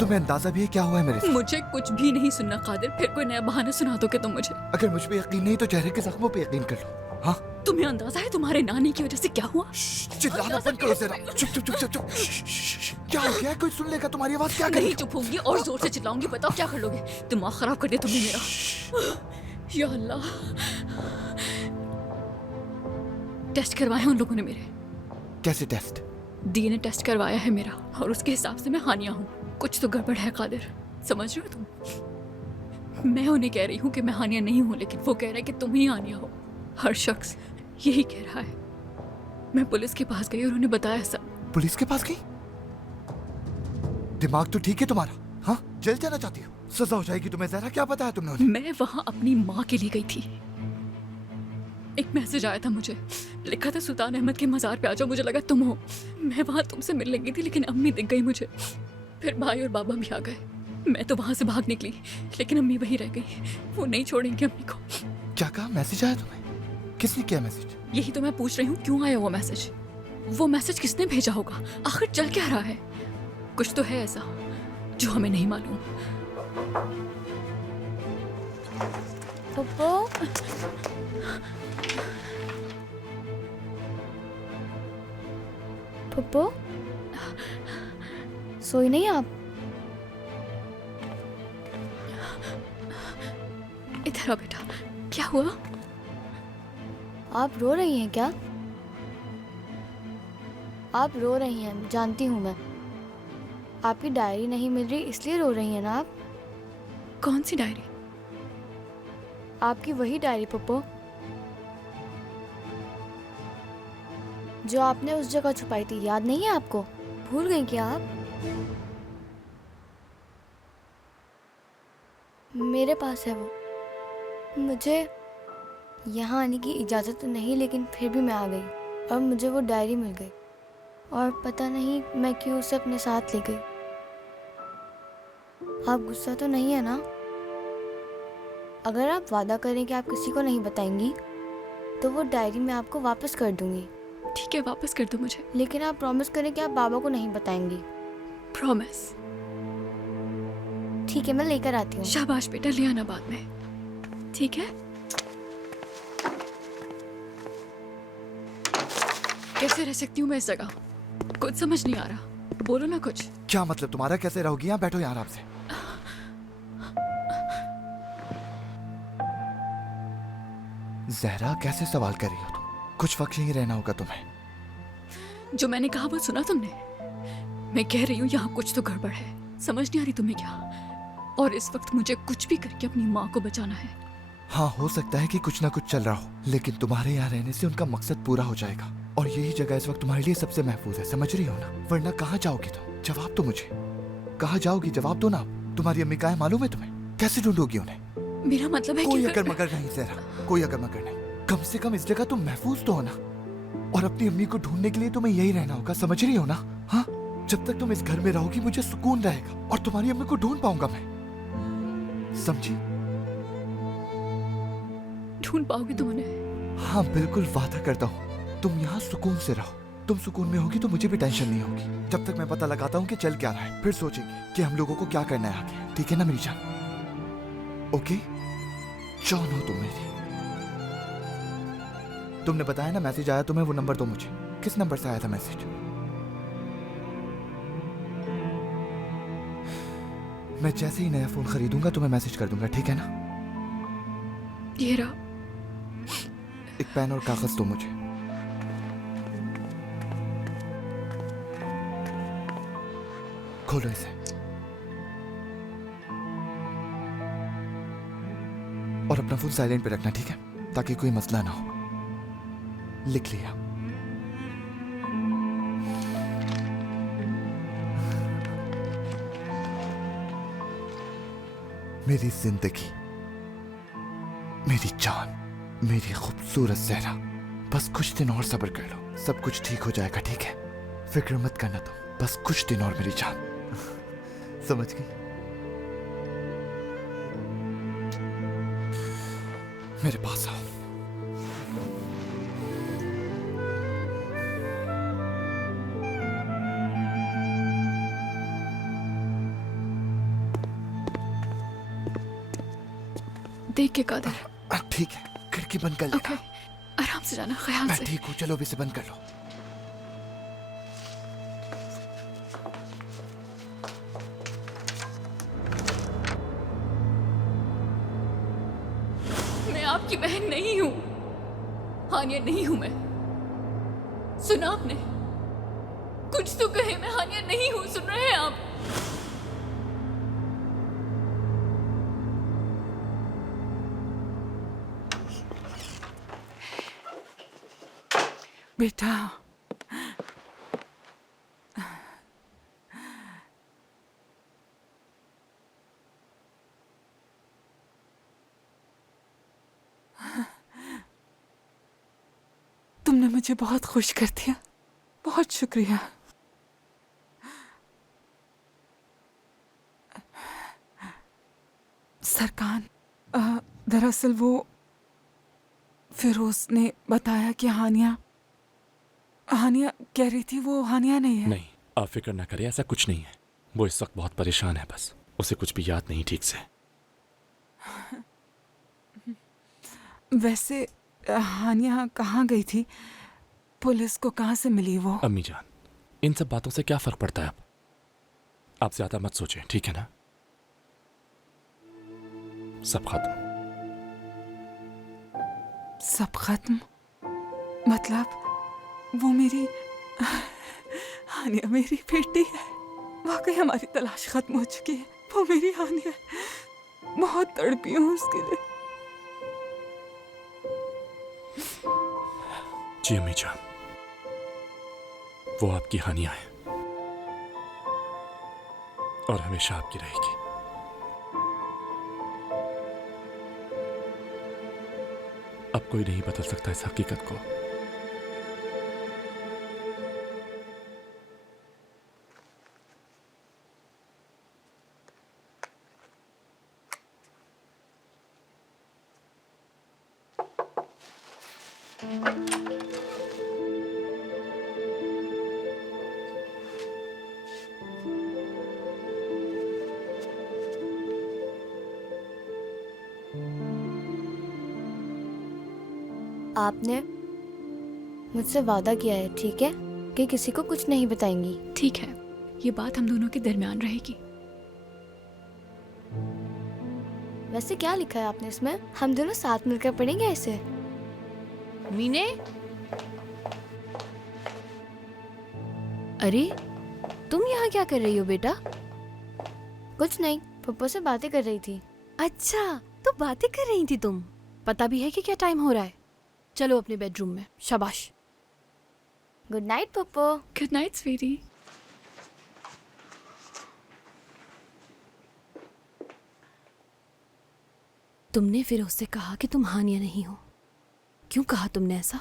तुम्हें अंदाजा भी है क्या हुआ है मेरे साथ? मुझे कुछ भी नहीं सुनना कादिर। फिर कोई नया बहाना सुना दोगे तुम मुझे। अगर मुझ पे यकीन नहीं तो चेहरे के जख्मों पे यकीन कर लो। हाँ? तुम्हें अंदाजा है तुम्हारे नानी की वजह से क्या हुआ? चिल्लाना बंद करो ज़रा। चुप चुप चुप चुप चुप। क्या हो गया? कोई सुन लेगा तुम्हारी आवाज क्या करेगा? नहीं चुप होंगी और जोर से चिल्लाऊंगी। बताओ क्या कर लोगे? दिमाग खराब कर दिया तुमने मेरा। या अल्लाह, टेस्ट करवाए उन लोगों ने मेरे। कैसे टेस्ट? डीएनए टेस्ट करवाया है मेरा और उसके हिसाब से मैं हानिया हूँ। कुछ तो गड़बड़ है कादिर, समझ रहे हो तुम? मैं उन्हें कह रही हूँ कि मैं हानिया नहीं हूँ, लेकिन वो कह रहा है कि तुम ही हानिया हो। हर शख्स यही कह रहा है। मैं पुलिस के पास गई और उन्हें बताया सब। पुलिस के पास गई? दिमाग तो ठीक है तुम्हारा? हाँ? जेल जाना चाहती हो? सजा हो जाएगी तुम्हें। ज़हरा, क्या बताया तुमने उन्हें? मैं वहां अपनी माँ के लिए गई थी। एक मैसेज आया था मुझे, लिखा था सुल्तान अहमद के मज़ार पे आ जाओ। मुझे लगा तुम हो। मैं वहां तुमसे मिल लगी थी, लेकिन अम्मी दिख गई मुझे। फिर भाई और बाबा भी आ गए। मैं तो वहां से भाग निकली, लेकिन अम्मी वहीं रह गई। वो नहीं छोड़ेंगे अम्मी को। क्या कहा? मैसेज आया तुम्हें? किसने किया मैसेज? यही तो मैं पूछ रही हूँ, क्यों आया वो मैसेज? वो मैसेज किसने भेजा होगा? आखिर चल क्या रहा है? कुछ तो है ऐसा जो हमें नहीं मालूम। पप्पू, पप्पू, सोई नहीं आप? इधर आओ बेटा। क्या हुआ? आप रो रही हैं क्या? आप रो रही हैं, जानती हूँ मैं। आपकी डायरी नहीं मिल रही इसलिए रो रही हैं ना आप? कौन सी डायरी? आपकी वही डायरी पप्पू, जो आपने उस जगह छुपाई थी। याद नहीं है आपको? भूल गई क्या आप? मेरे पास है वो। मुझे यहाँ आने की इजाज़त तो नहीं, लेकिन फिर भी मैं आ गई और मुझे वो डायरी मिल गई। और पता नहीं मैं क्यों उसे अपने साथ ले गई। आप गुस्सा तो नहीं है ना? अगर आप वादा करें कि आप किसी को नहीं बताएंगी तो वो डायरी मैं आपको वापस कर दूंगी। ठीक है, वापस कर दो मुझे। लेकिन आप प्रॉमिस करें कि आप बाबा को नहीं बताएंगी। प्रॉमिस। ठीक है, मैं लेकर आती हूँ। शाबाश बेटा, ले आना बाद में। ठीक है? कैसे रह सकती हूँ मैं इस जगह? कुछ समझ नहीं आ रहा। बोलो ना कुछ। क्या मतलब तुम्हारा? कैसे रहोगी? यहाँ बैठो यहाँ आराम से। जहरा कैसे सवाल कर रही हो तुम? कुछ वक्त यहीं रहना होगा तुम्हें। जो मैंने कहा वो सुना तुमने? मैं कह रही हूँ यहाँ कुछ तो गड़बड़ है। समझ नहीं आ रही तुम्हें क्या? और इस वक्त मुझे कुछ भी करके अपनी माँ को बचाना है। हाँ, हो सकता है कि कुछ ना कुछ चल रहा हो, लेकिन तुम्हारे यहाँ रहने से उनका मकसद पूरा हो जाएगा और यही जगह इस वक्त तुम्हारे लिए सबसे महफूज है, समझ रही हो ना? वरना कहाँ जाओगी तुम? जवाब दो मुझे, कहाँ जाओगी? जवाब दो ना। तुम्हारी अम्मी कहाँ है मालूम है तुम्हें? कैसे ढूंढोगी उन्हें? मेरा मतलब है कोई कि अगर मगर नहीं जहरा, कोई अगर मगर नहीं। कम से कम इस जगह तुम महफूज तो हो ना। और अपनी अम्मी को ढूंढने के लिए तुम्हें यही रहना होगा, समझ रही हो ना? हाँ, जब तक तुम इस घर में रहोगी मुझे सुकून रहेगा और तुम्हारी अम्मी को ढूंढ पाऊंगा मैं, समझी? ढूंढ पाओगे तुम उन्हें? हाँ बिल्कुल, वादा करता हूँ। तुम यहाँ सुकून से रहो। तुम सुकून में होगी तो मुझे भी टेंशन नहीं होगी। जब तक मैं पता लगाता हूँ कि चल क्या रहा है, फिर सोचेंगे कि हम लोगों को क्या करना है आगे। ठीक है ना मेरी जान? ओके, जान हो तुम मेरी। तुमने बताया ना मैसेज आया तुम्हें, वो नंबर दो मुझे। किस नंबर से आया था मैसेज? मैं जैसे ही नया फोन खरीदूंगा तुम्हें मैसेज कर दूंगा, ठीक है ना? ये रहा। एक पेन और कागज दो मुझे। खोलो इसे और अपना फोन साइलेंट पे रखना, ठीक है? ताकि कोई मसला ना हो। लिख लिया। मेरी जिंदगी, मेरी जान, मेरी खूबसूरत ज़हरा, बस कुछ दिन और सब्र कर लो, सब कुछ ठीक हो जाएगा, ठीक है? फिक्र मत करना तुम, बस कुछ दिन और मेरी जान। समझ गई? मेरे पास आओ। देख के कादर। ठीक है, खिड़की बंद कर लेना। आराम से जाना, ख्याल मैं से। ठीक हूँ, चलो अभी से बंद कर लो। मैं आपकी बहन नहीं हूँ, हानिया नहीं हूँ मैं। सुना आपने? कुछ तो कहे, मैं हानिया नहीं हूँ। सुन रहे हैं आप? बेटा, तुमने मुझे बहुत खुश कर दिया, बहुत शुक्रिया। सरकान, दरअसल वो फिरोज ने बताया कि हानिया कह रही थी वो हानिया नहीं है। नहीं, आप फिक्र ना करें, ऐसा कुछ नहीं है। वो इस वक्त बहुत परेशान है, बस उसे कुछ भी याद नहीं ठीक से। वैसे हानिया कहाँ गई थी? पुलिस को कहाँ से मिली वो? अम्मी जान, इन सब बातों से क्या फर्क पड़ता है? आप ज्यादा मत सोचें, ठीक है ना? सब खत्म। सब खत्म? मतलब वो मेरी हानिया मेरी बेटी है। वाकई हमारी तलाश खत्म हो चुकी है। वो मेरी हानिया है। बहुत तड़पी हूँ उसके लिए। जी अम्मी जान, वो आपकी हानिया है और हमेशा आपकी रहेगी। अब कोई नहीं बदल सकता इस हकीकत को। आपने मुझसे वादा किया है, ठीक है, कि किसी को कुछ नहीं बताएंगी। ठीक है, ये बात हम दोनों के दरमियान रहेगी। वैसे क्या लिखा है आपने इसमें? हम दोनों साथ मिलकर पढ़ेंगे इसे? मीने, अरे तुम यहाँ क्या कर रही हो बेटा? कुछ नहीं, पप्पा से बातें कर रही थी। अच्छा, तो बातें कर रही थी तुम? पता भी है कि क्या टाइम हो रहा है? चलो अपने बेडरूम में। शाबाश। गुड नाइट पप्पा। Good night sweetie. तुमने फिर उससे कहा कि तुम हानिया नहीं हो। क्यों कहा तुमने ऐसा?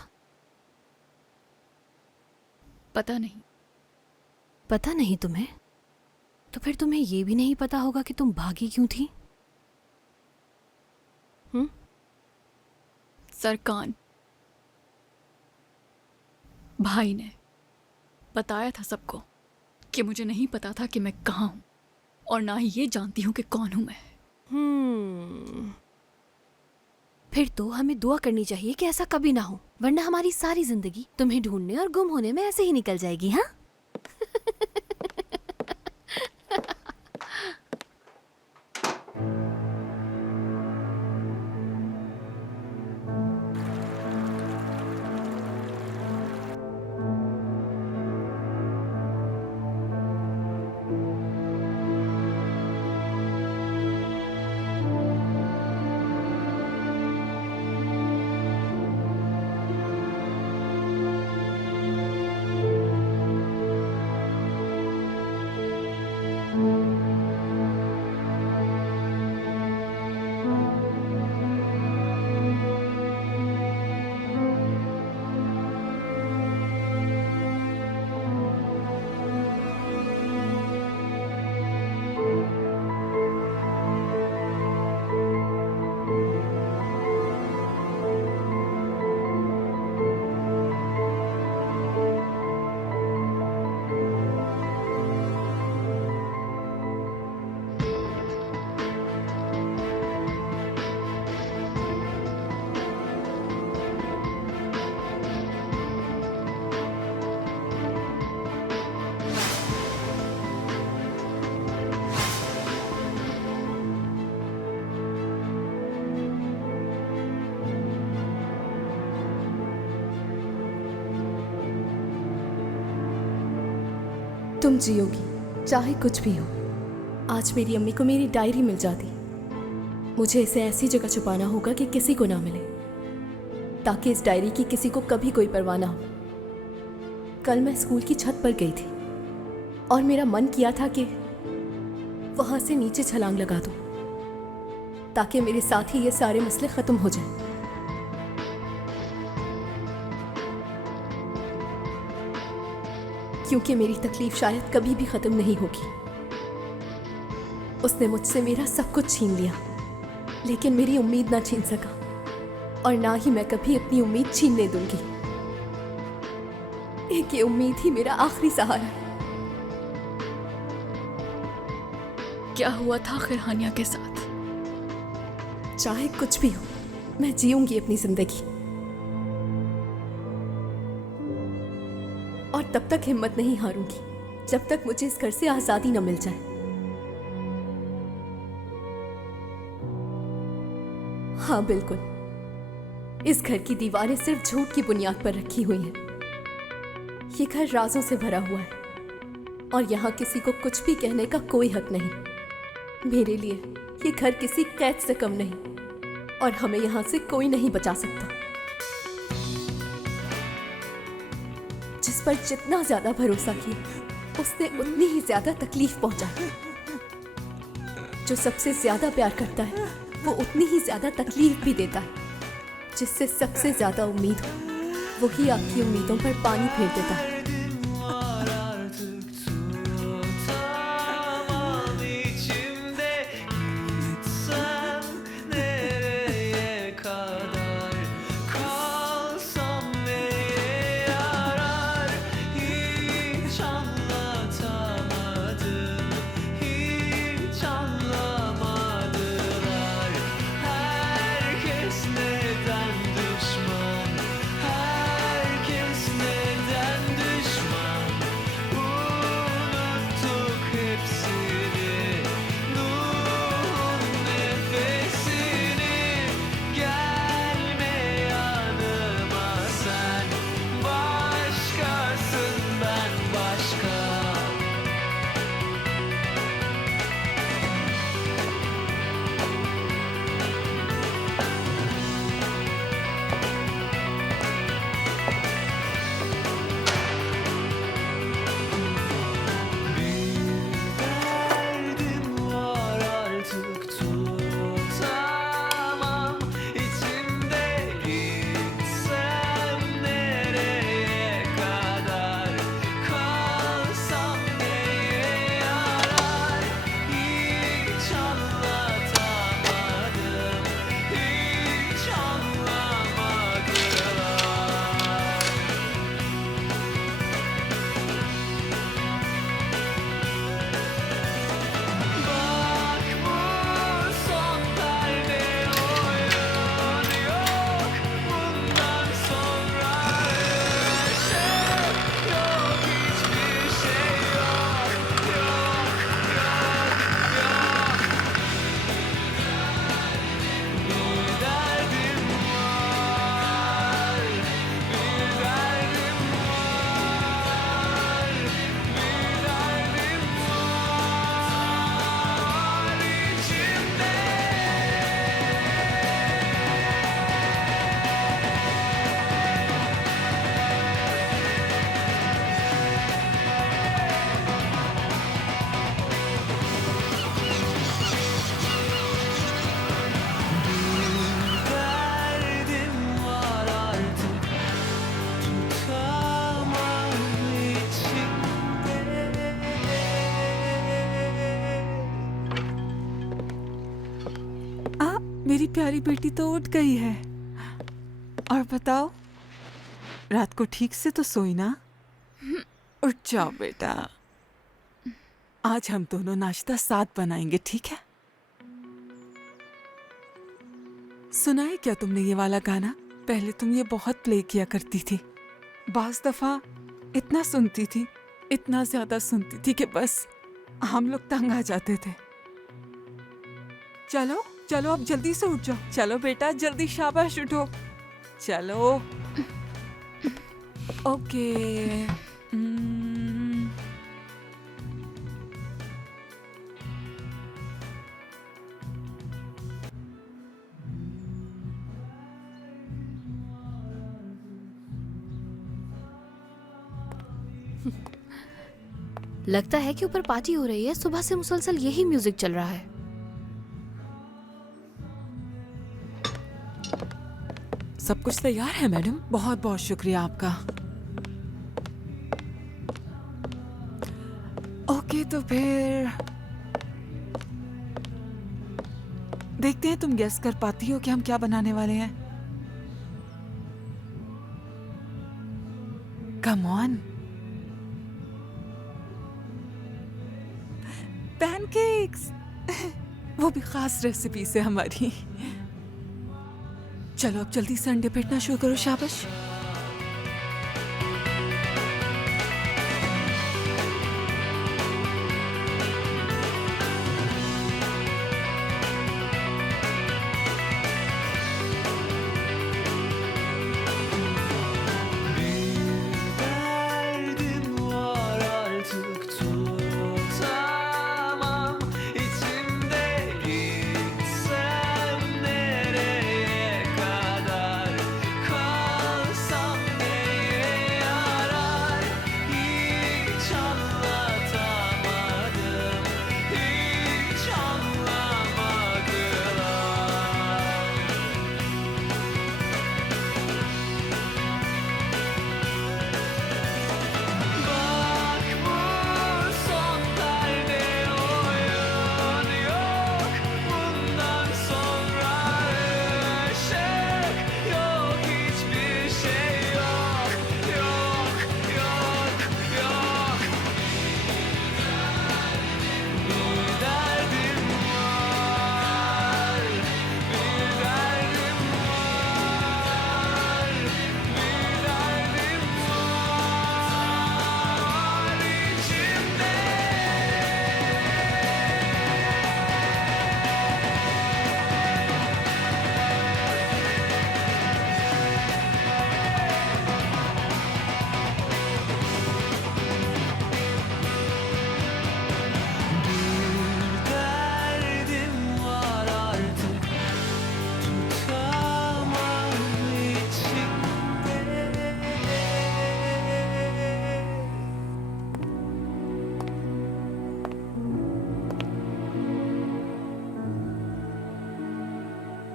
पता नहीं। पता नहीं तुम्हें? तो फिर तुम्हें ये भी नहीं पता होगा कि तुम भागी क्यों थी? सरकान भाई ने बताया था सबको कि मुझे नहीं पता था कि मैं कहाँ हूं, और ना ही ये जानती हूं कि कौन हूं मैं। फिर तो हमें दुआ करनी चाहिए कि ऐसा कभी ना हो, वरना हमारी सारी जिंदगी तुम्हें ढूंढने और गुम होने में ऐसे ही निकल जाएगी। हाँ तुम जियोगी चाहे कुछ भी हो। आज मेरी अम्मी को मेरी डायरी मिल जाती। मुझे इसे ऐसी जगह छुपाना होगा कि किसी को ना मिले, ताकि इस डायरी की किसी को कभी कोई परवाह ना हो। कल मैं स्कूल की छत पर गई थी और मेरा मन किया था कि वहां से नीचे छलांग लगा दूं, ताकि मेरे साथ ही ये सारे मसले खत्म हो जाएं। क्योंकि मेरी तकलीफ शायद कभी भी खत्म नहीं होगी। उसने मुझसे मेरा सब कुछ छीन लिया, लेकिन मेरी उम्मीद ना छीन सका, और ना ही मैं कभी अपनी उम्मीद छीनने दूंगी। एक ये उम्मीद ही मेरा आखिरी सहारा है। क्या हुआ था आखिर हानिया के साथ? चाहे कुछ भी हो, मैं जीऊंगी अपनी जिंदगी, और तब तक हिम्मत नहीं हारूंगी जब तक मुझे इस घर से आजादी न मिल जाए। हाँ बिल्कुल, इस घर की दीवारें सिर्फ झूठ की बुनियाद पर रखी हुई हैं। ये घर राजों से भरा हुआ है, और यहाँ किसी को कुछ भी कहने का कोई हक नहीं। मेरे लिए ये घर किसी कैद से कम नहीं, और हमें यहाँ से कोई नहीं बचा सकता। जिस पर जितना ज्यादा भरोसा किया, उसने उतनी ही ज्यादा तकलीफ पहुंचाई। जो सबसे ज्यादा प्यार करता है, वो उतनी ही ज्यादा तकलीफ भी देता है। जिससे सबसे ज्यादा उम्मीद हो, वही आपकी उम्मीदों पर पानी फेर देता है। Herkes neden मेरी प्यारी बेटी तो उठ गई है। और बताओ, रात को ठीक से तो सोई ना? उठ जाओ बेटा, आज हम दोनों नाश्ता साथ बनाएंगे, ठीक है? सुना है क्या तुमने ये वाला गाना? पहले तुम ये बहुत प्ले किया करती थी। बाज दफा इतना सुनती थी, इतना ज्यादा सुनती थी कि बस हम लोग तंग आ जाते थे। चलो चलो अब जल्दी से उठ जाओ। चलो बेटा जल्दी, शाबाश उठो। चलो ओके। लगता है कि ऊपर पार्टी हो रही है। सुबह से मुसलसल यही म्यूजिक चल रहा है। सब कुछ तैयार है मैडम? बहुत बहुत शुक्रिया आपका। ओके तो फिर देखते हैं तुम गेस कर पाती हो कि हम क्या बनाने वाले हैं। Come on. पैनकेक्स, वो भी खास रेसिपी से हमारी। चलो अब जल्दी से अंडे फेंटना शुरू करो, शाबाश।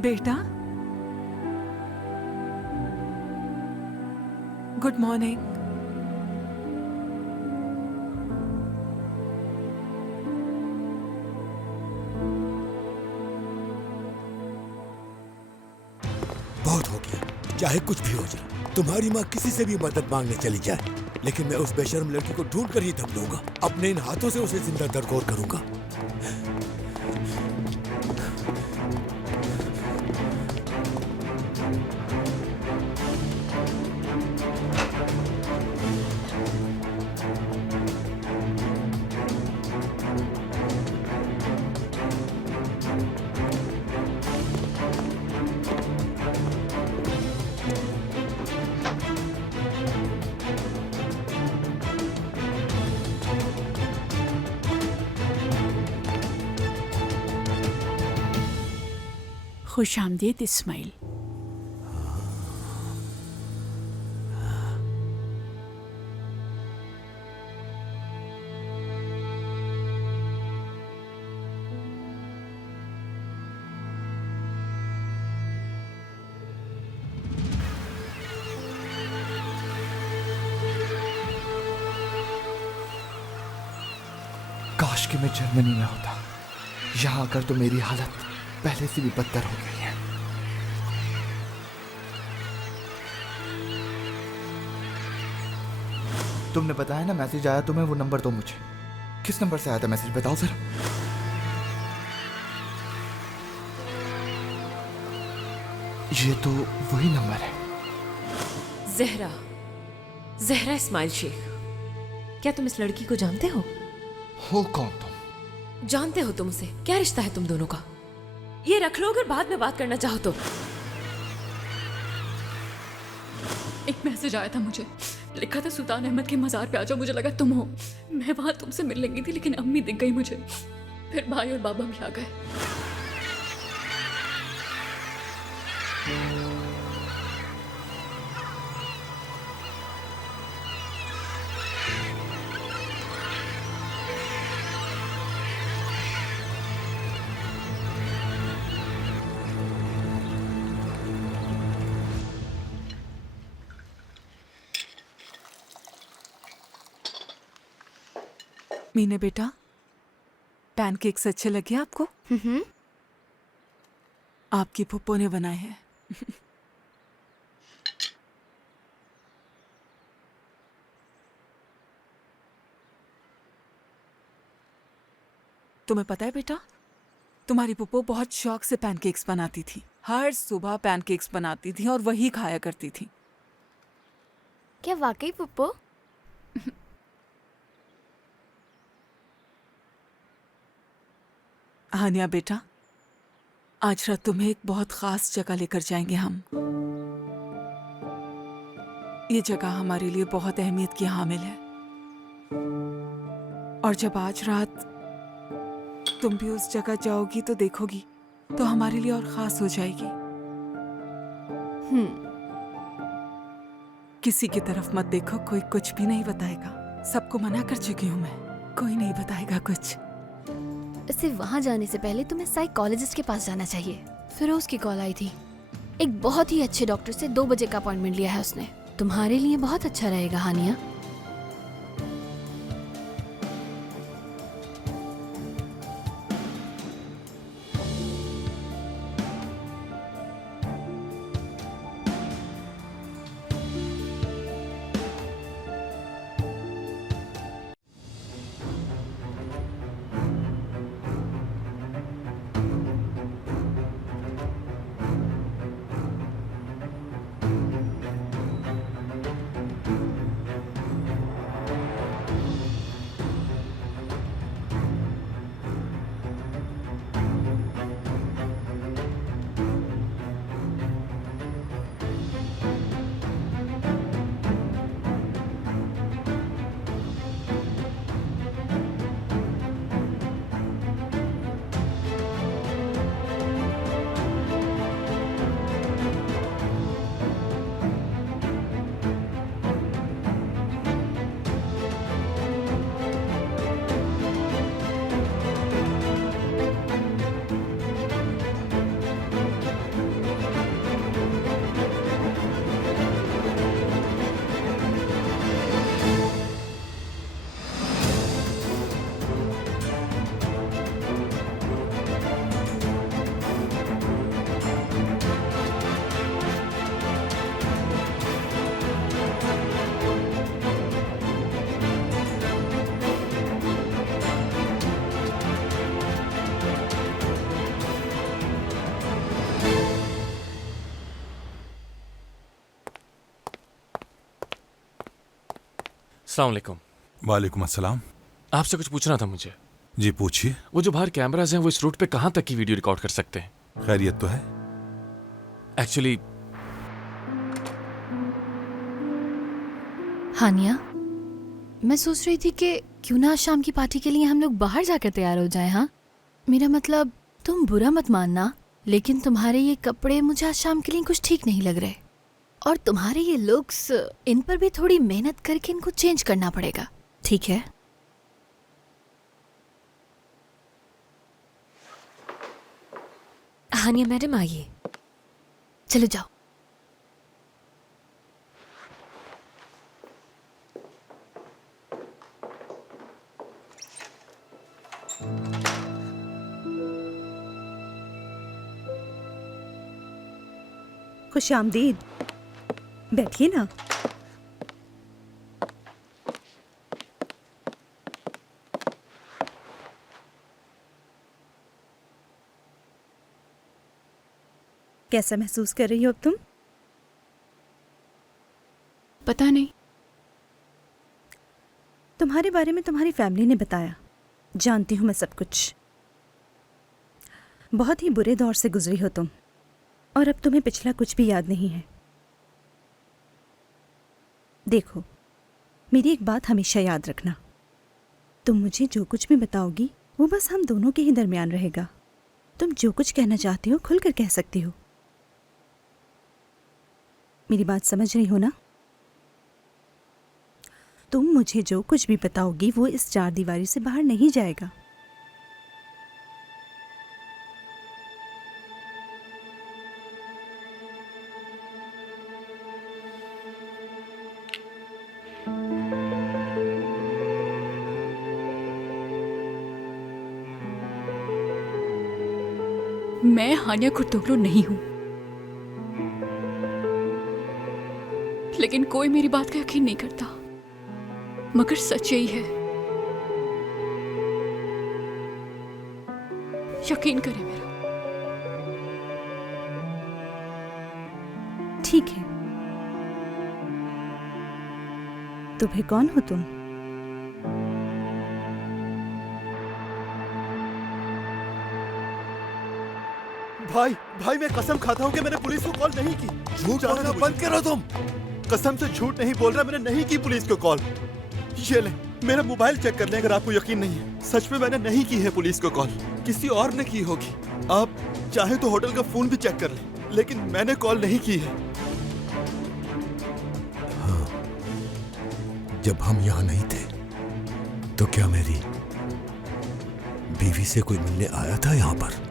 बेटा गुड मॉर्निंग। बहुत हो गया, चाहे कुछ भी हो जाए। तुम्हारी माँ किसी से भी मदद मांगने चली जाए, लेकिन मैं उस बेशर्म लड़की को ढूंढ कर ही दम लूंगा। अपने इन हाथों से उसे जिंदा दरगोर करूंगा। खुश आमदीद इस्माइल। काश कि मैं जर्मनी में होता। यहाँ आकर तो मेरी हालत पहले से भी बदतर हो गई है। तुमने बताया ना मैसेज आया तुम्हें, वो नंबर दो मुझे। किस नंबर से आया था मैसेज, बताओ जरा। ये तो वही नंबर है। जहरा, जहरा इस्माइल शेख। क्या तुम इस लड़की को जानते हो? कौन तुम? जानते हो तुम उसे? क्या रिश्ता है तुम दोनों का? ये रख लो अगर बाद में बात करना चाहो तो। एक मैसेज आया था मुझे, लिखा था सुल्तान अहमद के मज़ार पे आ जाओ, मुझे लगा तुम हो। मैं वहां तुमसे मिल लेंगी थी, लेकिन अम्मी दिख गई मुझे। फिर भाई और बाबा भी आ गए। मीने बेटा, पैनकेक्स अच्छे लगे आपको? आपकी फुप्पो ने बनाए हैं। तुम्हें पता है बेटा, तुम्हारी पुप्पो बहुत शौक से पैनकेक्स बनाती थी। हर सुबह पैनकेक्स बनाती थी और वही खाया करती थी। क्या वाकई पुप्पो? हानिया बेटा, आज रात तुम्हें एक बहुत खास जगह लेकर जाएंगे हम। ये जगह हमारे लिए बहुत अहमियत की हामिल है, और जब आज रात तुम भी उस जगह जाओगी तो देखोगी तो हमारे लिए और खास हो जाएगी। किसी की तरफ मत देखो, कोई कुछ भी नहीं बताएगा। सबको मना कर चुकी हूँ मैं, कोई नहीं बताएगा कुछ। सिर्फ वहाँ जाने से पहले तुम्हें साइकोलॉजिस्ट के पास जाना चाहिए। फिरोज की कॉल आई थी, एक बहुत ही अच्छे डॉक्टर से 2 बजे का अपॉइंटमेंट लिया है उसने। तुम्हारे लिए बहुत अच्छा रहेगा हानिया। अस्सलाम वालेकुम। वालेकुम अस्सलाम। आपसे कुछ पूछना था मुझे। जी पूछिए। वो जो बाहर कैमराज हैं वो इस रूट पे कहाँ तक की वीडियो रिकॉर्ड कर सकते हैं? खैरियत तो है? एक्चुअली हानिया, मैं सोच रही थी कि क्यों ना शाम की पार्टी के लिए हम लोग बाहर जाकर तैयार हो जाएं। हाँ, मेरा मतलब तुम बुरा मत मानना, लेकिन तुम्हारे ये कपड़े मुझे आज शाम के लिए कुछ ठीक नहीं लग रहे, और तुम्हारे ये लुक्स, इन पर भी थोड़ी मेहनत करके इनको चेंज करना पड़ेगा, ठीक है? हानिया मैडम आइए। चलो जाओ। खुश आमदीद। बैठिए ना। कैसा महसूस कर रही हो अब तुम? पता नहीं। तुम्हारे बारे में तुम्हारी फैमिली ने बताया। जानती हूँ मैं सब कुछ। बहुत ही बुरे दौर से गुजरी हो तुम, और अब तुम्हें पिछला कुछ भी याद नहीं है। देखो, मेरी एक बात हमेशा याद रखना। तुम मुझे जो कुछ भी बताओगी वो बस हम दोनों के ही दरमियान रहेगा। तुम जो कुछ कहना चाहती हो खुलकर कह सकती हो। मेरी बात समझ रही हो ना? तुम मुझे जो कुछ भी बताओगी वो इस चार दीवारी से बाहर नहीं जाएगा। मैं हानिया कुर्तोगलू नहीं हूं, लेकिन कोई मेरी बात का यकीन नहीं करता। मगर सच यही है। यकीन करें मेरा। ठीक है, तो फिर कौन हो तुम? भाई भाई, मैं कसम खाता हूँ कि मैंने पुलिस को कॉल नहीं की। झूठ बोलना बंद करो तुम। कसम से झूठ नहीं बोल रहा, मैंने नहीं की पुलिस को कॉल। ये ले, मेरा मोबाइल चेक कर लें अगर आपको यकीन नहीं है। सच में मैंने नहीं की है पुलिस को कॉल, किसी और ने की होगी। आप चाहे तो होटल का फोन भी चेक कर लें, लेकिन मैंने कॉल नहीं की है। हाँ, जब हम यहाँ नहीं थे तो क्या मेरी बीवी से कोई मिलने आया था यहाँ पर?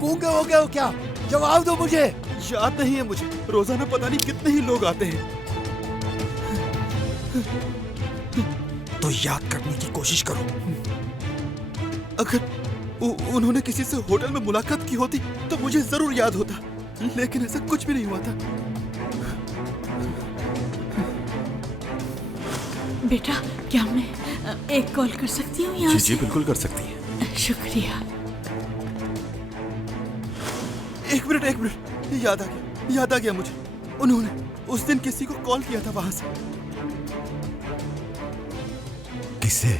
गूंगे हो गए हो क्या? जवाब दो मुझे। याद नहीं है मुझे, रोजाना पता नहीं कितने ही लोग आते हैं। तो याद करने की कोशिश करो। अगर उन्होंने किसी से होटल में मुलाकात की होती तो मुझे जरूर याद होता, लेकिन ऐसा कुछ भी नहीं हुआ था। बेटा, क्या मैं एक कॉल कर सकती हूँ यहाँ जी से? जी बिल्कुल कर सकती हैं। शुक्रिया। एक मिनट, याद आ गया मुझे। उन्होंने उस दिन किसी को कॉल किया था वहां से। किसे?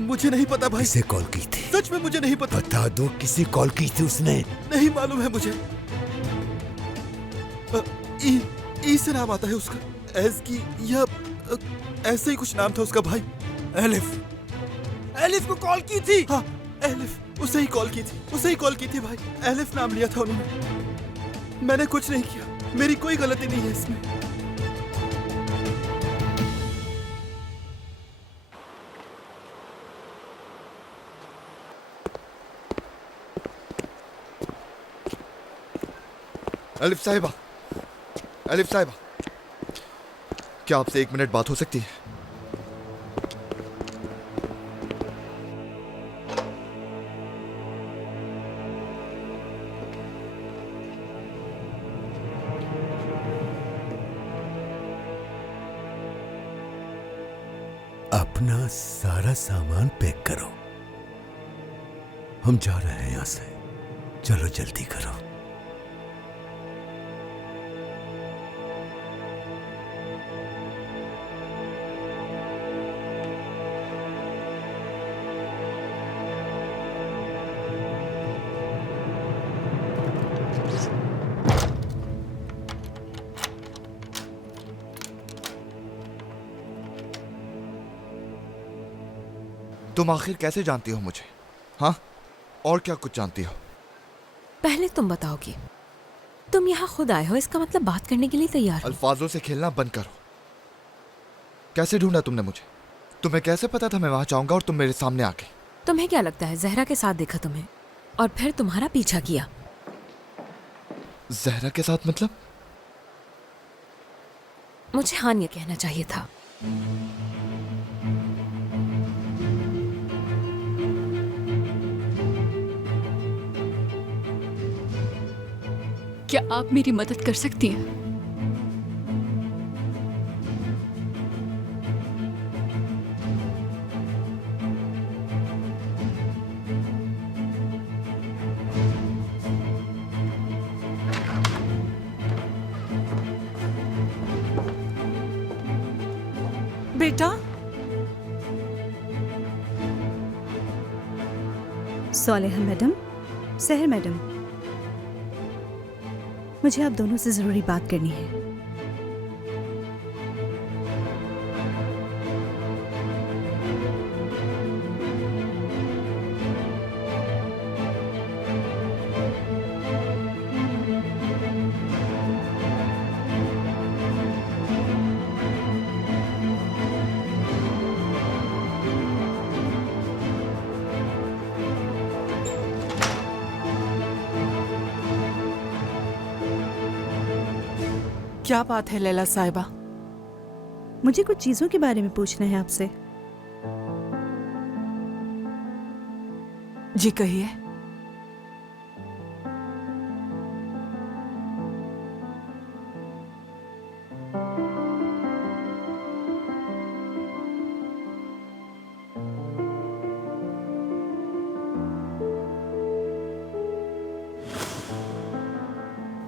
मुझे नहीं पता भाई। किसे कॉल की थी? सच में मुझे नहीं पता। बता दो किसे कॉल की थी उसने। नहीं मालूम है मुझे। ई से नाम आता है उसका, एस की या ऐसे ही कुछ नाम था उसका भाई। एलिफ को कॉल की थी। हाँ, एलिफ, उसे ही कॉल की थी भाई। एलिफ नाम लिया था उन्होंने। मैंने कुछ नहीं किया, मेरी कोई गलती नहीं है इसमें। एलिफ साहिबा, क्या आपसे 1 मिनट बात हो सकती है? अपना सारा सामान पैक करो, हम जा रहे हैं यहां से। चलो जल्दी करो। तुम आखिर कैसे जानती हो मुझे? हाँ, और क्या कुछ जानती हो? पहले तुम बताओगी। तुम यहाँ खुद आए हो, इसका मतलब बात करने के लिए तैयार हो। अल्फाजों से खेलना बंद करो। कैसे ढूंढा तुमने मुझे? तुम्हें कैसे पता था मैं वहां जाऊंगा और तुम मेरे सामने आ गई? तुम्हें क्या लगता है जहरा के साथ देखा तुम्हें और फिर तुम्हारा पीछा किया? जहरा के साथ मतलब? मुझे हानिया कहना चाहिए था। क्या आप मेरी मदद कर सकती हैं? बेटा, सालेहा मैडम, सहर मैडम, मुझे आप दोनों से जरूरी बात करनी है। क्या बात है लैला साहिबा? मुझे कुछ चीजों के बारे में पूछना है आपसे। जी कहिए।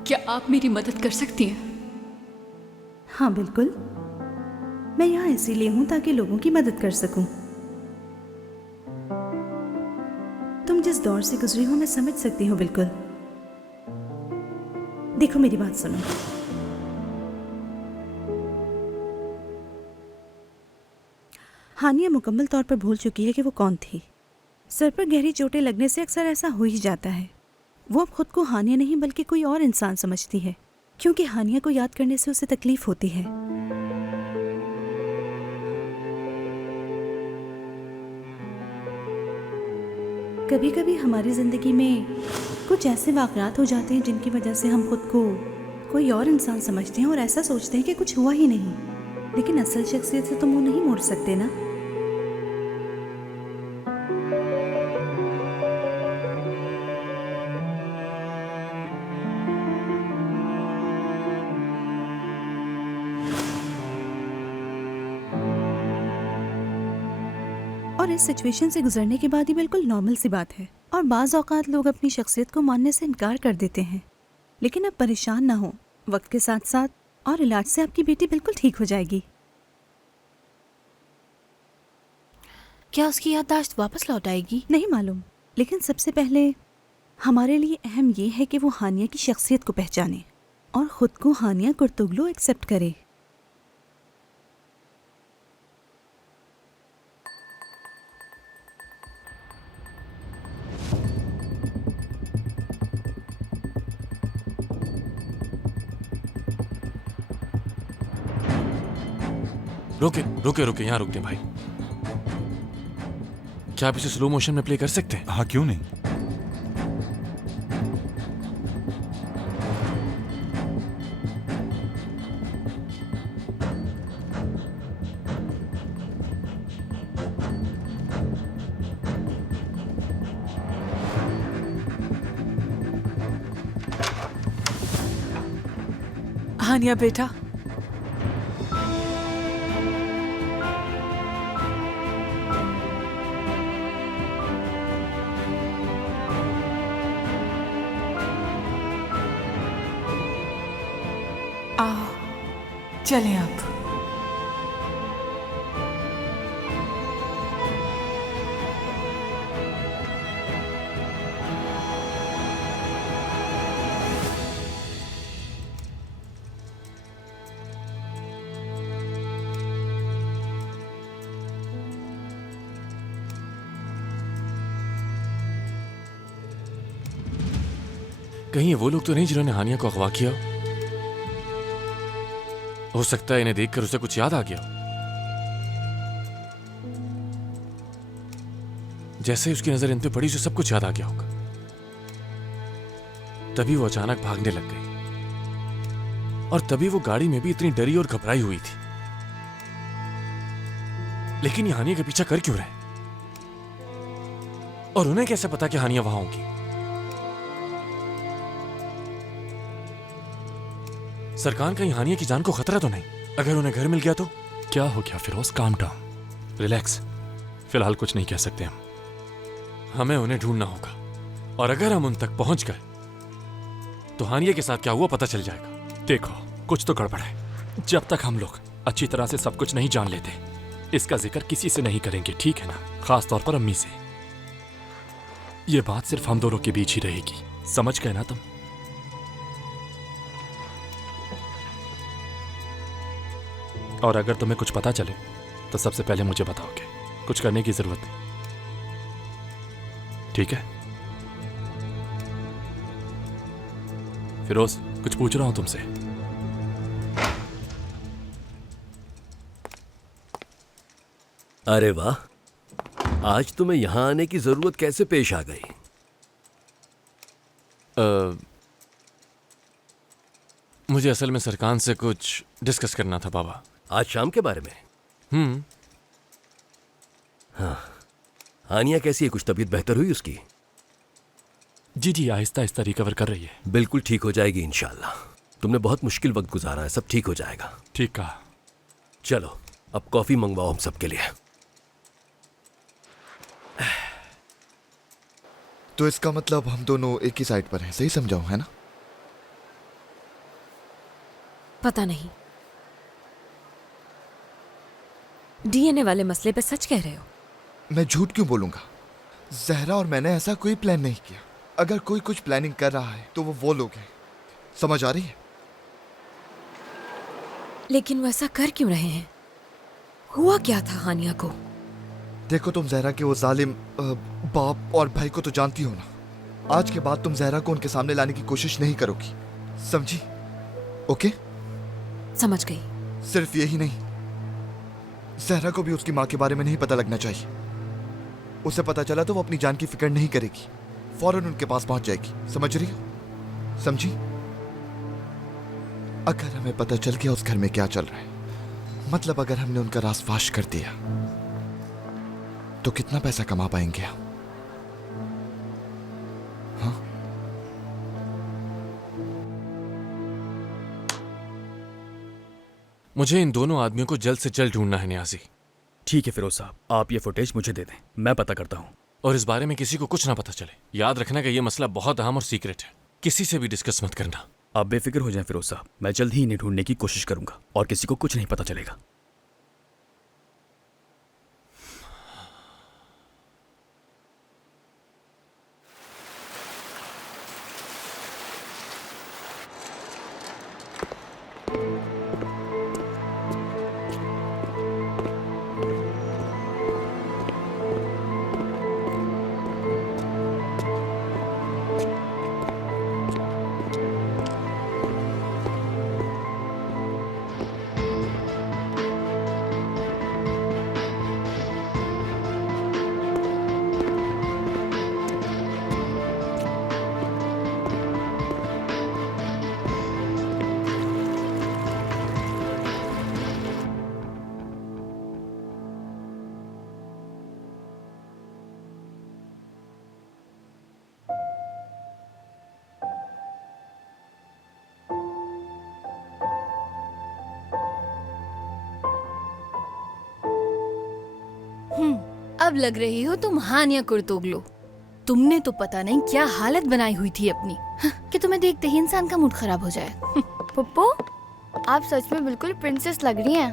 क्या आप मेरी मदद कर सकती हैं? हाँ बिल्कुल, मैं यहाँ इसीलिए हूँ ताकि लोगों की मदद कर सकूं। तुम जिस दौर से गुजरी हो मैं समझ सकती हूँ बिल्कुल। देखो मेरी बात सुनो। हानिया मुकम्मल तौर पर भूल चुकी है कि वो कौन थी। सर पर गहरी चोटें लगने से अक्सर ऐसा हो ही जाता है। वो अब खुद को हानिया नहीं बल्कि कोई और इंसान समझती है, क्योंकि हानिया को याद करने से उसे तकलीफ होती है। कभी कभी हमारी जिंदगी में कुछ ऐसे वाक़यात हो जाते हैं जिनकी वजह से हम खुद को कोई और इंसान समझते हैं और ऐसा सोचते हैं कि कुछ हुआ ही नहीं, लेकिन असल शख्सियत से तो मुंह नहीं मोड़ सकते ना। और इस सिचुएशन से गुजरने के बाद ही बिल्कुल नॉर्मल सी बात है। और बाज़ औक़ात लोग अपनी शख्सियत को मानने से इनकार कर देते हैं, लेकिन अब परेशान ना हो, वक्त के साथ साथ और इलाज से आपकी बेटी बिल्कुल ठीक हो जाएगी। क्या उसकी याददाश्त वापस लौट आएगी? नहीं मालूम, लेकिन सबसे पहले हमारे लिए अहम ये है कि वो हानिया की शख्सियत को पहचाने और ख़ुद को हानिया कुर्तुगलू एक्सेप्ट करे। रुके रुके रुके, यहाँ रुक दे भाई। क्या आप इसे स्लो मोशन में प्ले कर सकते हैं? हाँ क्यों नहीं। हानिया बेटा, आओ चलें आप। कहीं ये वो लोग तो नहीं जिन्होंने हानिया को अगवा किया? हो सकता है इन्हें देखकर उसे कुछ याद आ गया। जैसे ही उसकी नजर इन पे पड़ी उसे सब कुछ याद आ गया होगा। तभी वो अचानक भागने लग गई और तभी वो गाड़ी में भी इतनी डरी और घबराई हुई थी। लेकिन ये हानिया के पीछा कर क्यों रहे? और उन्हें कैसे पता कि हानिया वहां होगी? सरकार कहीं हानिया की जान को खतरा तो नहीं? अगर उन्हें घर मिल गया तो? क्या हो गया फिरोज? Calm down, relax. फिलहाल कुछ नहीं कह सकते हम। हमें उन्हें ढूंढना होगा, और अगर हम उन तक पहुंच गए तो हानिया के साथ क्या हुआ पता चल जाएगा। देखो, कुछ तो गड़बड़ है। जब तक हम लोग अच्छी तरह से सब कुछ नहीं जान लेते, इसका जिक्र किसी से नहीं करेंगे, ठीक है ना? खास तौर पर अम्मी से। ये बात सिर्फ हम दोनों के बीच ही रहेगी, समझ गए ना तुम? और अगर तुम्हें कुछ पता चले तो सबसे पहले मुझे बताओगे। कुछ करने की जरूरत नहीं, ठीक है? फिरोज, कुछ पूछ रहा हूं तुमसे। अरे वाह, आज तुम्हें यहां आने की जरूरत कैसे पेश आ गई? मुझे असल में सरकान से कुछ डिस्कस करना था बाबा। आज शाम के बारे में? हाँ, हानिया कैसी है? कुछ तबीयत बेहतर हुई उसकी? जी जी, आहिस्ता आहिस्ता रिकवर कर रही है। बिल्कुल ठीक हो जाएगी इंशाल्लाह। तुमने बहुत मुश्किल वक्त गुजारा है, सब ठीक हो जाएगा। ठीक कहा। चलो अब कॉफी मंगवाओ हम सबके लिए। तो इसका मतलब हम दोनों एक ही साइड पर हैं, सही समझाऊं, है ना? पता नहीं, डीएनए वाले मसले पे सच कह रहे हो? मैं झूठ क्यों बोलूंगा? जहरा और मैंने ऐसा कोई प्लान नहीं किया। अगर कोई कुछ प्लानिंग कर रहा है तो वो लोग हैं। समझ आ रही है? लेकिन वो ऐसा कर क्यों रहे हैं? हुआ क्या था हानिया को? देखो, तुम जहरा के वो जालिम बाप और भाई को तो जानती हो ना। आज के बाद तुम जहरा को उनके सामने लाने की कोशिश नहीं करोगी, समझी? ओके? समझ गई। सिर्फ यही नहीं, जहरा को भी उसकी माँ के बारे में नहीं पता लगना चाहिए। उसे पता चला तो वो अपनी जान की फिक्र नहीं करेगी, फौरन उनके पास पहुंच जाएगी। समझ रही हो? समझी? अगर हमें पता चल गया उस घर में क्या चल रहा है, मतलब अगर हमने उनका राज फाश कर दिया, तो कितना पैसा कमा पाएंगे हम? हाँ? मुझे इन दोनों आदमियों को जल्द से जल्द ढूंढना है नियाजी। ठीक है फिरोज साहब, आप ये फुटेज मुझे दे दें, मैं पता करता हूँ। और इस बारे में किसी को कुछ ना पता चले। याद रखना कि यह मसला बहुत अहम और सीक्रेट है, किसी से भी डिस्कस मत करना। आप बेफिक्र हो जाएं फिरोज साहब, मैं जल्द ही इन्हें ढूंढने की कोशिश करूंगा और किसी को कुछ नहीं पता चलेगा। अब लग रही हो तुम हानिया कुर्तोगलो। तुमने तो पता नहीं क्या हालत बनाई हुई थी अपनी, कि तुम्हें देखते ही इंसान का मूड खराब हो जाए। पप्पू, आप सच में बिल्कुल प्रिंसेस लग रही हैं।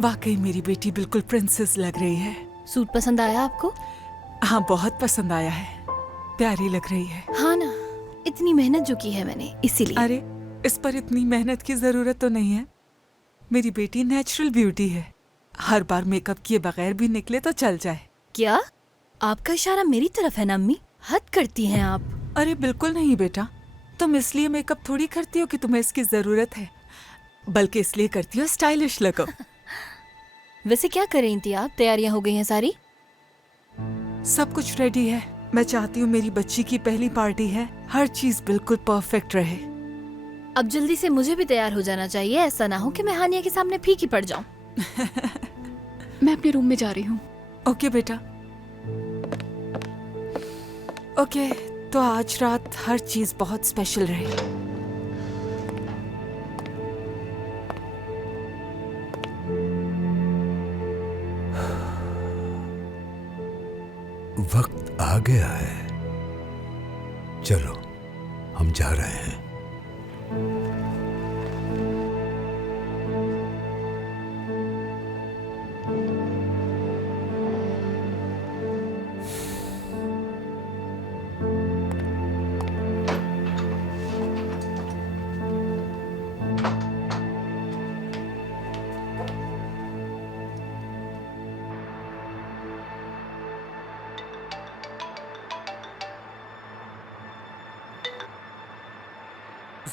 वाकई मेरी बेटी बिल्कुल प्रिंसेस लग रही है। सूट पसंद आया आपको? हाँ, बहुत पसंद आया है, प्यारी लग रही है। हाँ ना, इतनी मेहनत जो की है मैंने, इसीलिए। अरे, इस पर इतनी मेहनत की जरूरत तो नहीं है। मेरी बेटी नेचुरल ब्यूटी है, हर बार मेकअप किए बगैर भी निकले तो चल जाए। क्या आपका इशारा मेरी तरफ है ना अम्मी? हद करती हैं आप। अरे बिल्कुल नहीं बेटा, तुम इसलिए मेकअप थोड़ी करती हो कि तुम्हें इसकी जरूरत है, बल्कि इसलिए करती हो स्टाइलिश लगो। वैसे क्या कर रही थी आप? तैयारियां हो गई हैं सारी? सब कुछ रेडी है। मैं चाहती हूँ मेरी बच्ची की पहली पार्टी है, हर चीज बिल्कुल परफेक्ट रहे। अब जल्दी से मुझे भी तैयार हो जाना चाहिए, ऐसा ना हो कि मैं हानिया के सामने फीकी पड़ जाऊं। मैं अपने रूम में जा रही हूँ। ओके बेटा। ओके, तो आज रात हर चीज बहुत स्पेशल रही। वक्त आ गया है, चलो हम जा रहे हैं।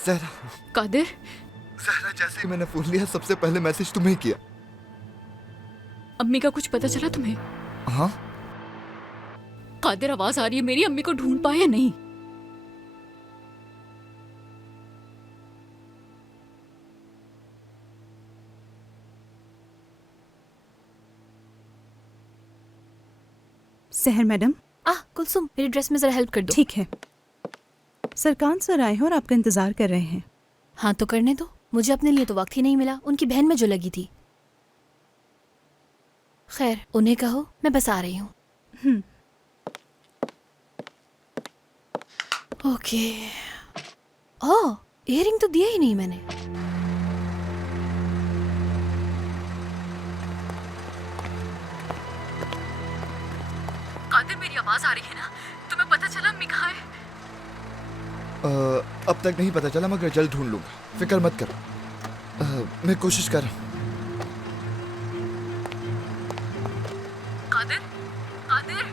जहरा, कादिर, जहरा जैसे ही मैंने फोन लिया सबसे पहले मैसेज तुम्हें किया। अम्मी का कुछ पता चला तुम्हें? हाँ? कादिर, आवाज आ रही है मेरी, अम्मी को ढूंढ पाए या नहीं? सहर मैडम। कुलसुम, मेरी ड्रेस में जरा हेल्प कर दो। ठीक है। सरकान सर आए हैं और आपका इंतजार कर रहे हैं। हाँ तो करने दो, मुझे अपने लिए तो वक्त ही नहीं मिला, उनकी बहन में जो लगी थी। खैर, उन्हें कहो मैं बस आ रही हूँ। ओके। ओह, इयररिंग तो दिया ही नहीं मैंने। कादिर, मेरी आवाज आ रही है ना? तुम्हें पता चला अम्मी कहाँ है? अब तक नहीं पता चला, मगर जल्द ढूंढ लूंगा, फिक्र मत करो। मैं कोशिश कर रहा हूँ। कादिर, कादिर।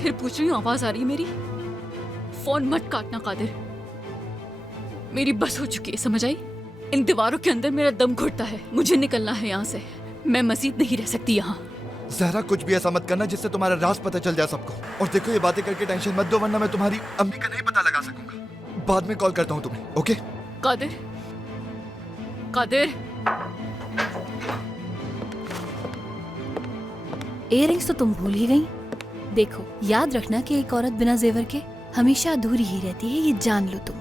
फिर पूछ रही हूँ, आवाज आ रही है मेरी? फोन मत काटना कादिर, मेरी बस हो चुकी है, समझ आई? इन दीवारों के अंदर मेरा दम घुटता है, मुझे निकलना है यहाँ से। मैं मजीद नहीं रह सकती यहाँ। जहरा, कुछ भी ऐसा मत करना जिससे तुम्हारा राज पता चल जाए सबको। और देखो, ये बातें करके टेंशन मत दो, वरना मैं तुम्हारी अम्मी का नहीं पता लगा सकूंगा। बाद में कॉल करता हूँ तुम्हें, ओके? कादिर, कादिर। इयररिंग्स तो तुम भूल ही गई। देखो, याद रखना कि एक औरत बिना जेवर के हमेशा अधूरी ही रहती है, ये जान लो तुम।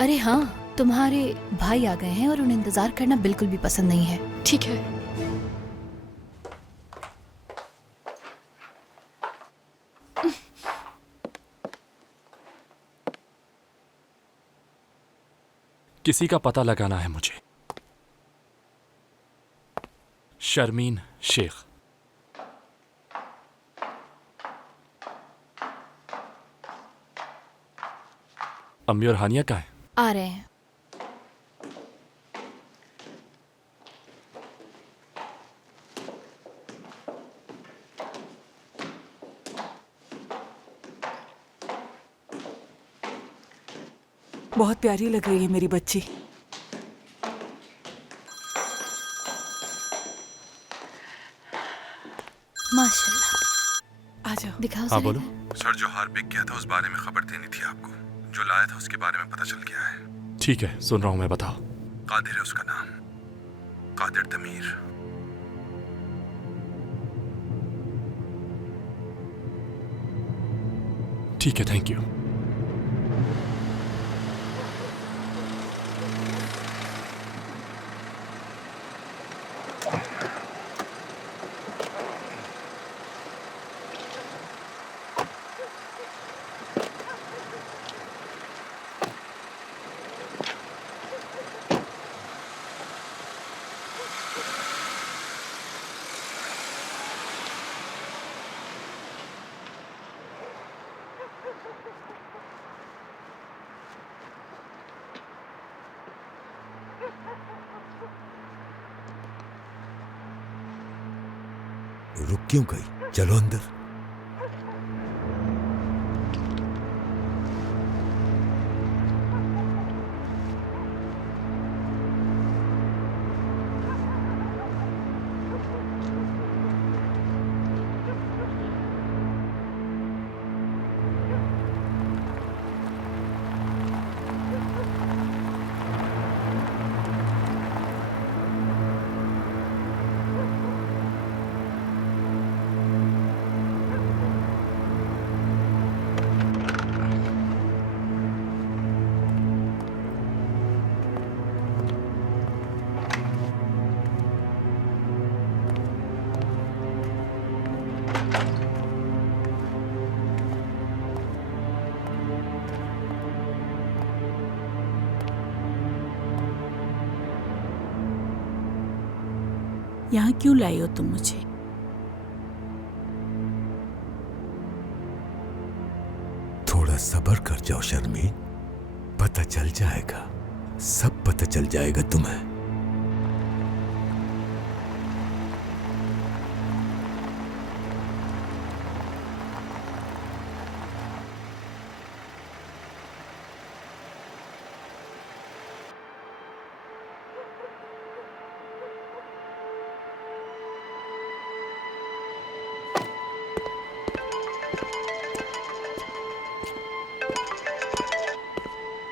अरे हाँ, तुम्हारे भाई आ गए हैं और उन्हें इंतजार करना बिल्कुल भी पसंद नहीं है। ठीक है। किसी का पता लगाना है मुझे। शर्मीन शेख। अम्मी और हानिया कहाँ है? आ रहे हैं। बहुत प्यारी लग रही है मेरी बच्ची। माशाल्लाह। आ जाओ। दिखाओ। हाँ बोलो। सर, जो हार बिक गया था उस बारे में खबर देनी थी आपको। जो लाया था उसके बारे में पता चल गया है। ठीक है, सुन रहा हूँ मैं, बताओ। कादिर है उसका नाम, कादिर तमीर। ठीक है, थैंक यू। रुक क्यों गई? चलो अंदर। यहाँ क्यों लाई हो तुम मुझे? थोड़ा सब्र कर जाओ शर्मीन, पता चल जाएगा, सब पता चल जाएगा तुम्हें।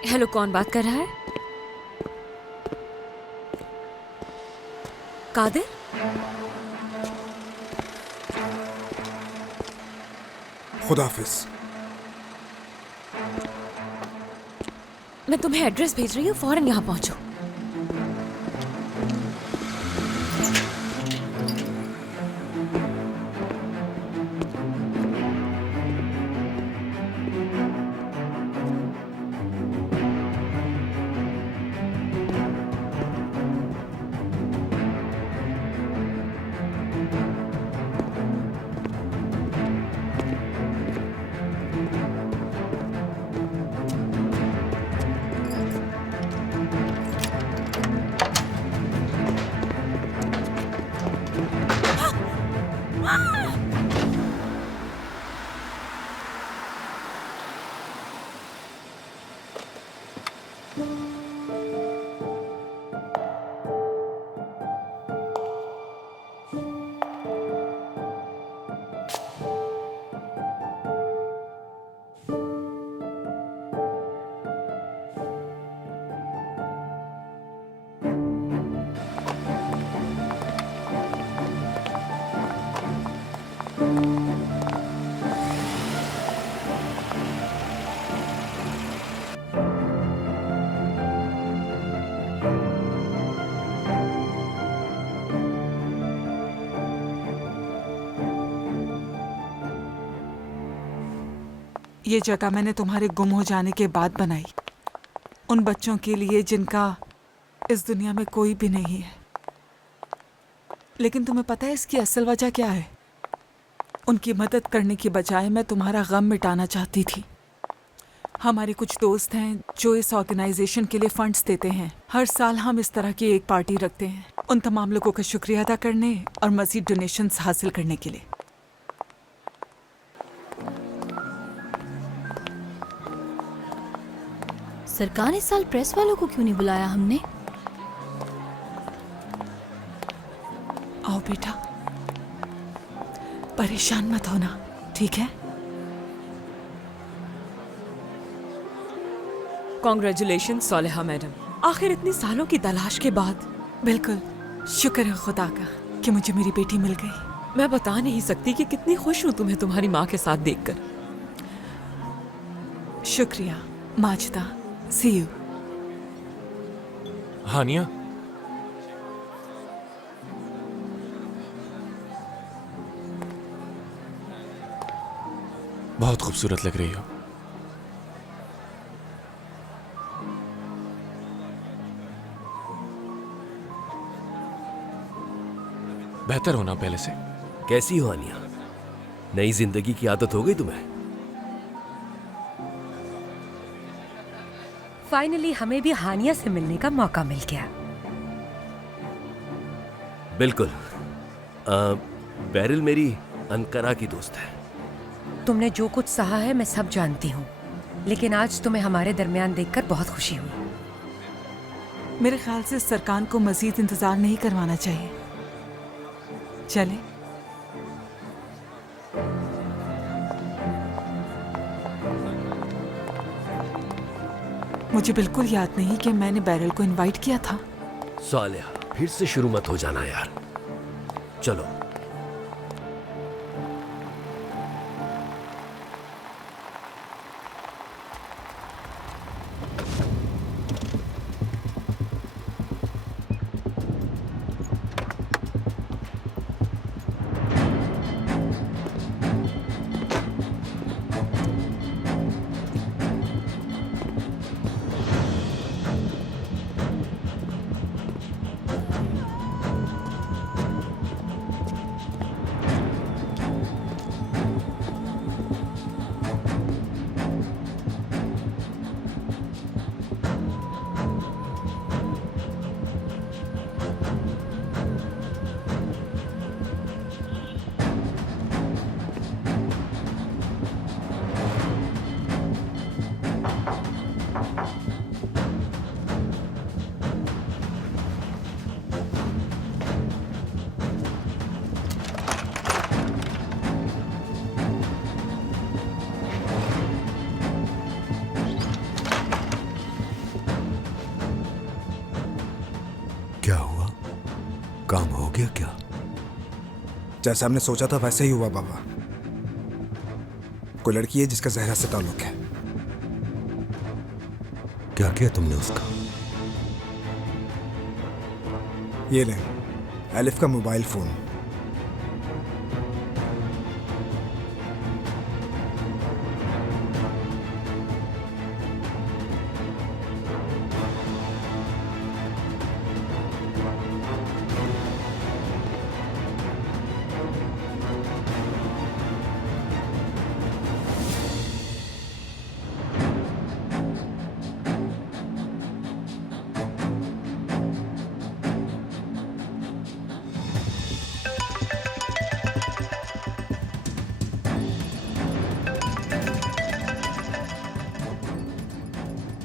हेलो, कौन बात कर रहा है? कादिर? खुदाफिज। मैं तुम्हें एड्रेस भेज रही हूँ, फौरन यहाँ पहुंचो। ये जगह मैंने तुम्हारे गुम हो जाने के बाद बनाई, उन बच्चों के लिए जिनका इस दुनिया में कोई भी नहीं है। लेकिन तुम्हें पता है इसकी असल वजह क्या है? उनकी मदद करने की बजाय मैं तुम्हारा गम मिटाना चाहती थी। हमारे कुछ दोस्त हैं जो इस ऑर्गेनाइजेशन के लिए फंड्स देते हैं। हर साल हम इस तरह की एक पार्टी रखते हैं उन तमाम लोगों का शुक्रिया अदा करने और मजीद डोनेशंस हासिल करने के लिए। सरकार इस साल प्रेस वालों को क्यों नहीं बुलाया हमने? आओ बेटा, परेशान मत होना, ठीक है? कॉन्ग्रेचुलेशन सोलेहा मैडम, आखिर इतनी सालों की तलाश के बाद। बिल्कुल, शुक्र है खुदा का कि मुझे मेरी बेटी मिल गई। मैं बता नहीं सकती कि कितनी खुश हूँ तुम्हें तुम्हारी माँ के साथ देखकर। शुक्रिया माजिदा, सी यू। हानिया, बहुत खूबसूरत लग रही हो। बेहतर होना पहले से। कैसी हो हानिया? नई जिंदगी की आदत हो गई तुम्हें? फाइनली हमें भी हानिया से मिलने का मौका मिल गया। बिल्कुल। बैरिल मेरी अनकरा की दोस्त है। तुमने जो कुछ सहा है मैं सब जानती हूँ, लेकिन आज तुम्हें हमारे दरमियान देखकर बहुत खुशी हुई। मेरे ख्याल से सरकान को मजीद इंतजार नहीं करवाना चाहिए। चले। मुझे बिल्कुल याद नहीं कि मैंने बैरल को इनवाइट किया था। सालिहा, फिर से शुरू मत हो जाना यार। चलो। क्या हुआ? काम हो गया क्या? जैसा हमने सोचा था वैसे ही हुआ बाबा। कोई लड़की है जिसका जहरा से ताल्लुक है। क्या किया तुमने उसका? ये ले, एलिफ का मोबाइल फोन।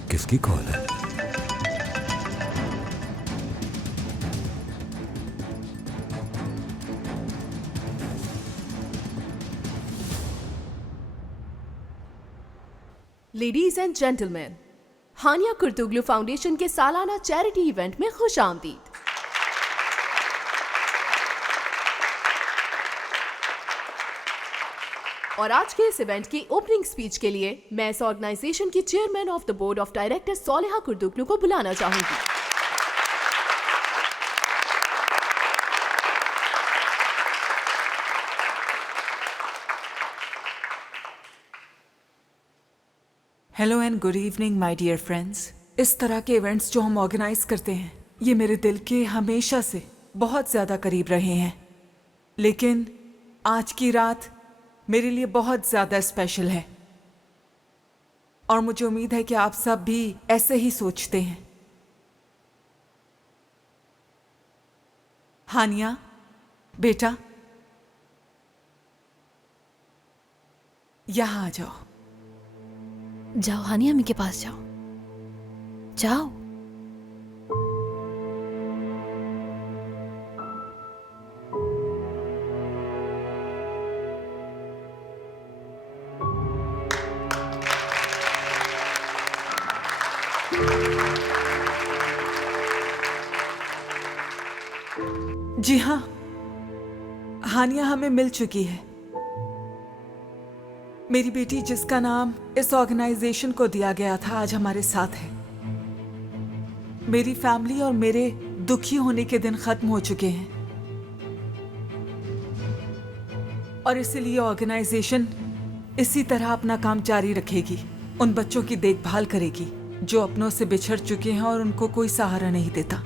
किसकी कॉल है? Ladies and gentleman, Hania Kurtuglu foundation के सालाना चैरिटी इवेंट में खुश आमदीद। और आज के इस इवेंट की ओपनिंग स्पीच के लिए मैं इस ऑर्गेनाइजेशन की chairman of the board of director Saliha Kurtuglu को बुलाना चाहूंगी। Hello and good evening my dear friends. इस तरह के इवेंट्स जो हम ऑर्गेनाइज करते हैं ये मेरे दिल के हमेशा से बहुत ज़्यादा करीब रहे हैं, लेकिन आज की रात मेरे लिए बहुत ज़्यादा स्पेशल है और मुझे उम्मीद है कि आप सब भी ऐसे ही सोचते हैं। हानिया बेटा, यहाँ आ जाओ। जाओ हानिया, अम्मी के पास जाओ। जाओ। जी हाँ, हानिया हमें मिल चुकी है। मेरी बेटी जिसका नाम इस ऑर्गेनाइजेशन को दिया गया था आज हमारे साथ है। मेरी फैमिली और मेरे दुखी होने के दिन खत्म हो चुके हैं और इसलिए ऑर्गेनाइजेशन इसी तरह अपना काम जारी रखेगी। उन बच्चों की देखभाल करेगी जो अपनों से बिछड़ चुके हैं और उनको कोई सहारा नहीं देता।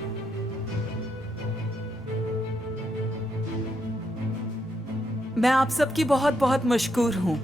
मैं आप सबकी बहुत बहुत मशकूर हूं।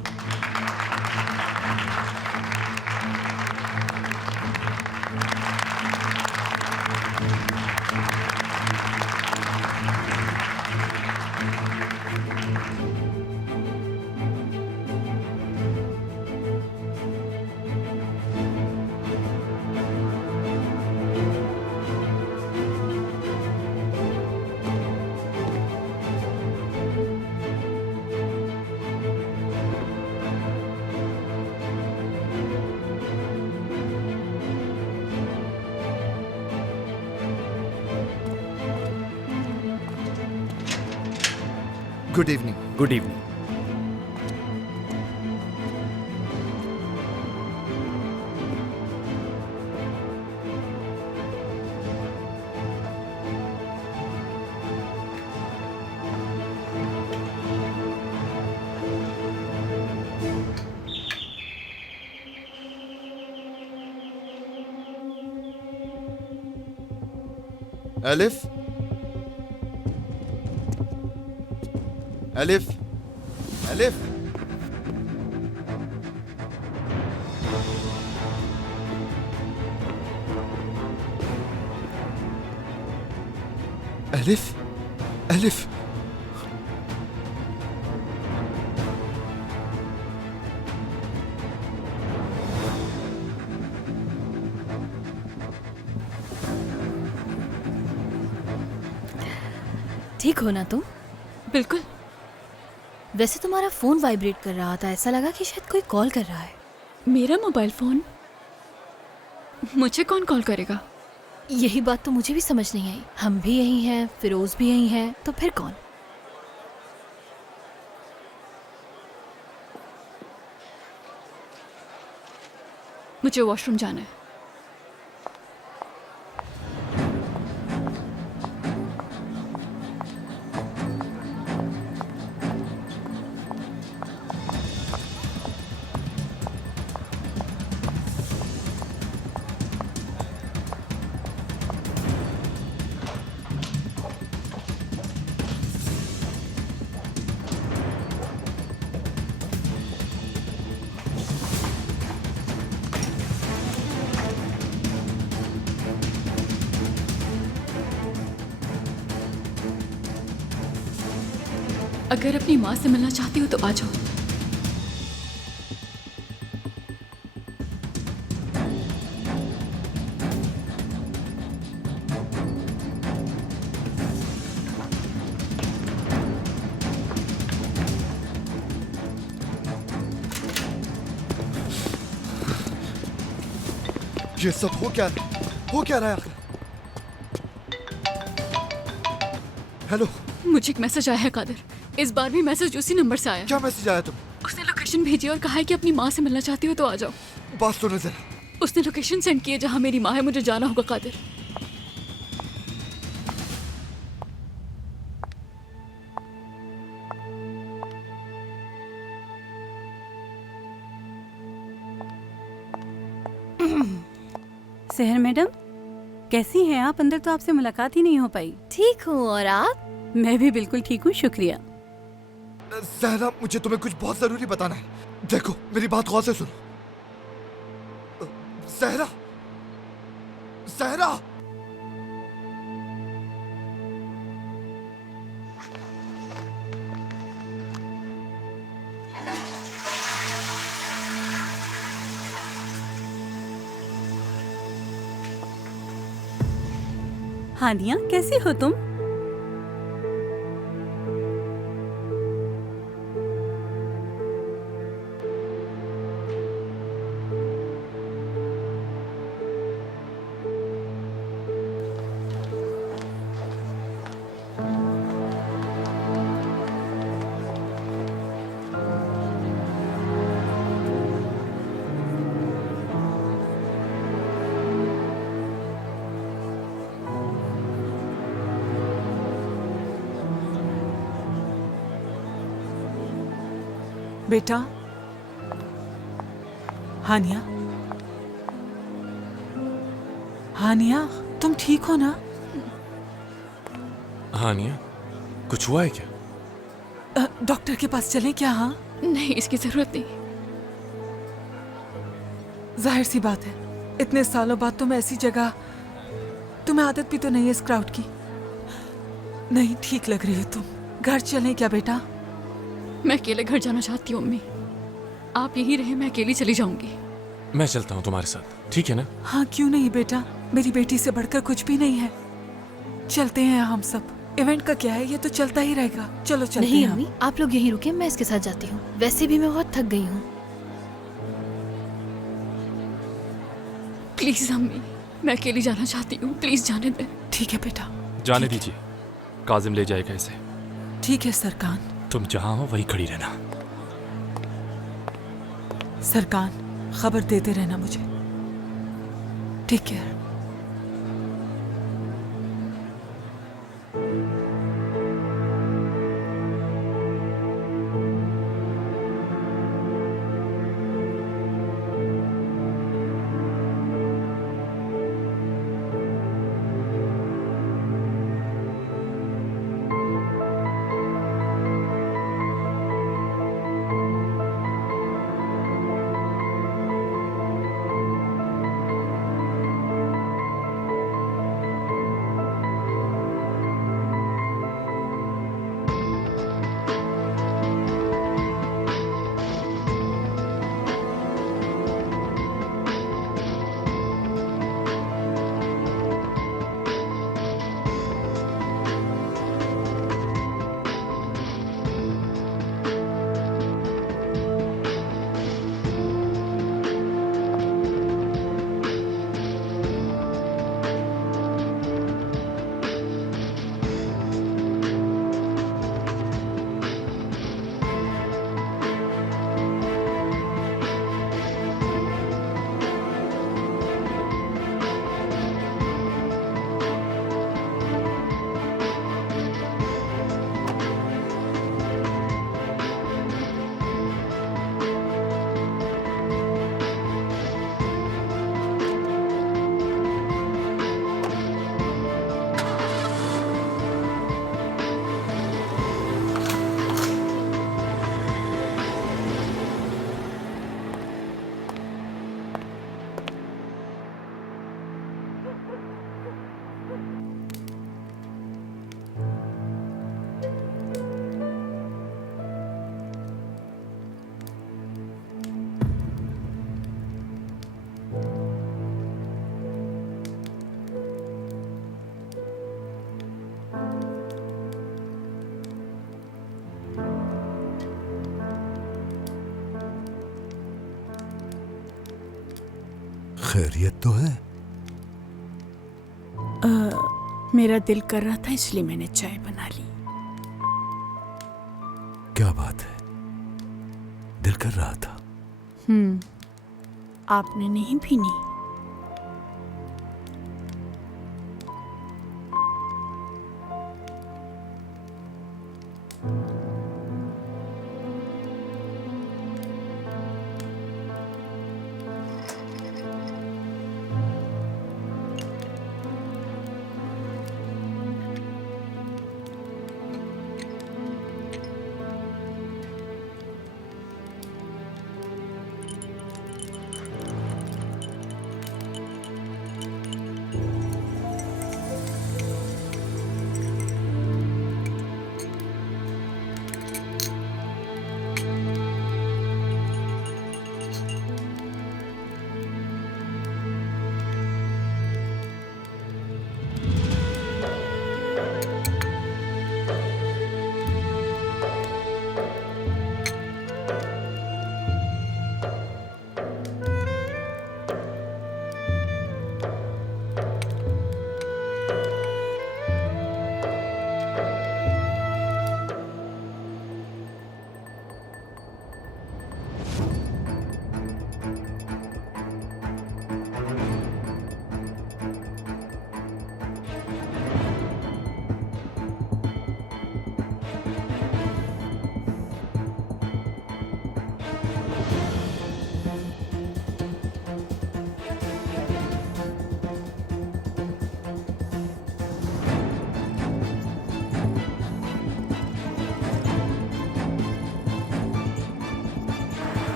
Good evening. Good evening. Elif, elif, elif. Elif, elif. ठीक हो ना तुम? बिल्कुल। वैसे तुम्हारा फोन वाइब्रेट कर रहा था, ऐसा लगा कि शायद कोई कॉल कर रहा है। मेरा मोबाइल फोन? मुझे कौन कॉल करेगा? यही बात तो मुझे भी समझ नहीं आई। हम भी यही हैं, फिरोज भी यही है, तो फिर कौन? मुझे वॉशरूम जाना है। अगर अपनी माँ से मिलना चाहती हो तो आ जाओ। ये सब हो क्या रहा है? हो क्या रहा है आखिर? हेलो, मुझे एक मैसेज आया है कादिर। इस बार भी मैसेज उसी नंबर से आया। क्या मैसेज आया तुम? उसने लोकेशन भेजी और कहा है कि अपनी माँ से मिलना चाहती हो तो आ जाओ। बात सुनो जरा। उसने लोकेशन सेंड की है जहाँ मेरी माँ है, मुझे जाना होगा कादिर। सहर मैडम, कैसी हैं आप? अंदर तो आपसे मुलाकात ही नहीं हो पाई। ठीक हूँ, और आप? मैं भी बिल्कुल ठीक हूँ, शुक्रिया। सहरा, मुझे तुम्हें कुछ बहुत जरूरी बताना है। देखो, मेरी बात गौर से सुनो। सहरा, सहरा। हानिया, कैसी हो तुम? बेटा, हानिया, हानिया, तुम ठीक हो ना? हानिया, कुछ हुआ है क्या? डॉक्टर के पास चलें क्या? हाँ, नहीं, इसकी जरूरत नहीं। जाहिर सी बात है, इतने सालों बाद तुम ऐसी जगह, तुम्हें आदत भी तो नहीं है इस क्राउड की। नहीं ठीक लग रही हो तुम। घर चलें क्या बेटा? मैं अकेले घर जाना चाहती हूँ अम्मी। आप यही रहे, मैं अकेली चली जाऊंगी। मैं चलता हूँ तुम्हारे साथ, ठीक है ना? हाँ, क्यों नहीं बेटा, मेरी बेटी से बढ़कर कुछ भी नहीं है। चलते हैं हम सब। इवेंट का क्या है, ये तो चलता ही रहेगा। चलो चलते नहीं हैं। अम्मी, आप लोग यहीं रुके, मैं इसके साथ जाती हूँ। वैसे भी मैं बहुत थक गई हूँ। प्लीज अम्मी, मैं अकेली जाना चाहती हूँ, प्लीज जाने दें। ठीक है बेटा, जाने दीजिए, काजिम ले जाएगा इसे। ठीक है सरकान। तुम जहां हो वहीं खड़ी रहना। सरकान, खबर देते रहना मुझे। Take care. खैरियत तो है? मेरा दिल कर रहा था इसलिए मैंने चाय बना ली। क्या बात है, दिल कर रहा था? आपने नहीं पीनी?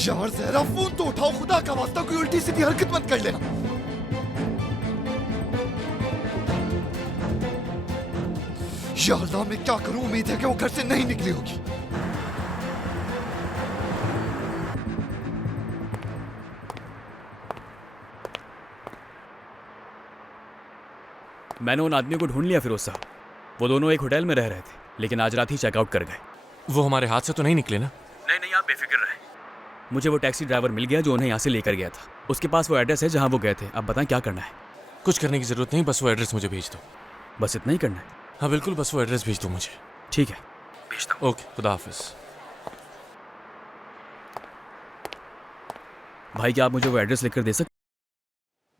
यार जहरा, फोन तो उठाओ, खुदा का वास्ता कोई उल्टी सीधी हरकत मत कर लेना। या अल्लाह, मैं क्या करूं? उम्मीद है कि वो घर से नहीं निकली होगी। मैंने उन आदमियों को ढूंढ लिया फिरोज साहब। वो दोनों एक होटल में रह रहे थे, लेकिन आज रात ही चेकआउट कर गए। वो हमारे हाथ से तो नहीं निकले ना? नहीं, आप बेफिक्र रहे। मुझे वो टैक्सी ड्राइवर मिल गया जो उन्हें यहाँ से लेकर गया था। उसके पास वो एड्रेस है जहाँ वो गए थे। अब बताएं क्या करना है। कुछ करने की जरूरत नहीं, बस वो एड्रेस मुझे भेज दो। बस इतना ही करना है? हाँ बिल्कुल, बस वो एड्रेस भेज दो मुझे। ठीक है, भेजता हूँ। ओके, खुदा हाफिज। भाई क्या आप मुझे वो एड्रेस लिखकर दे सकते?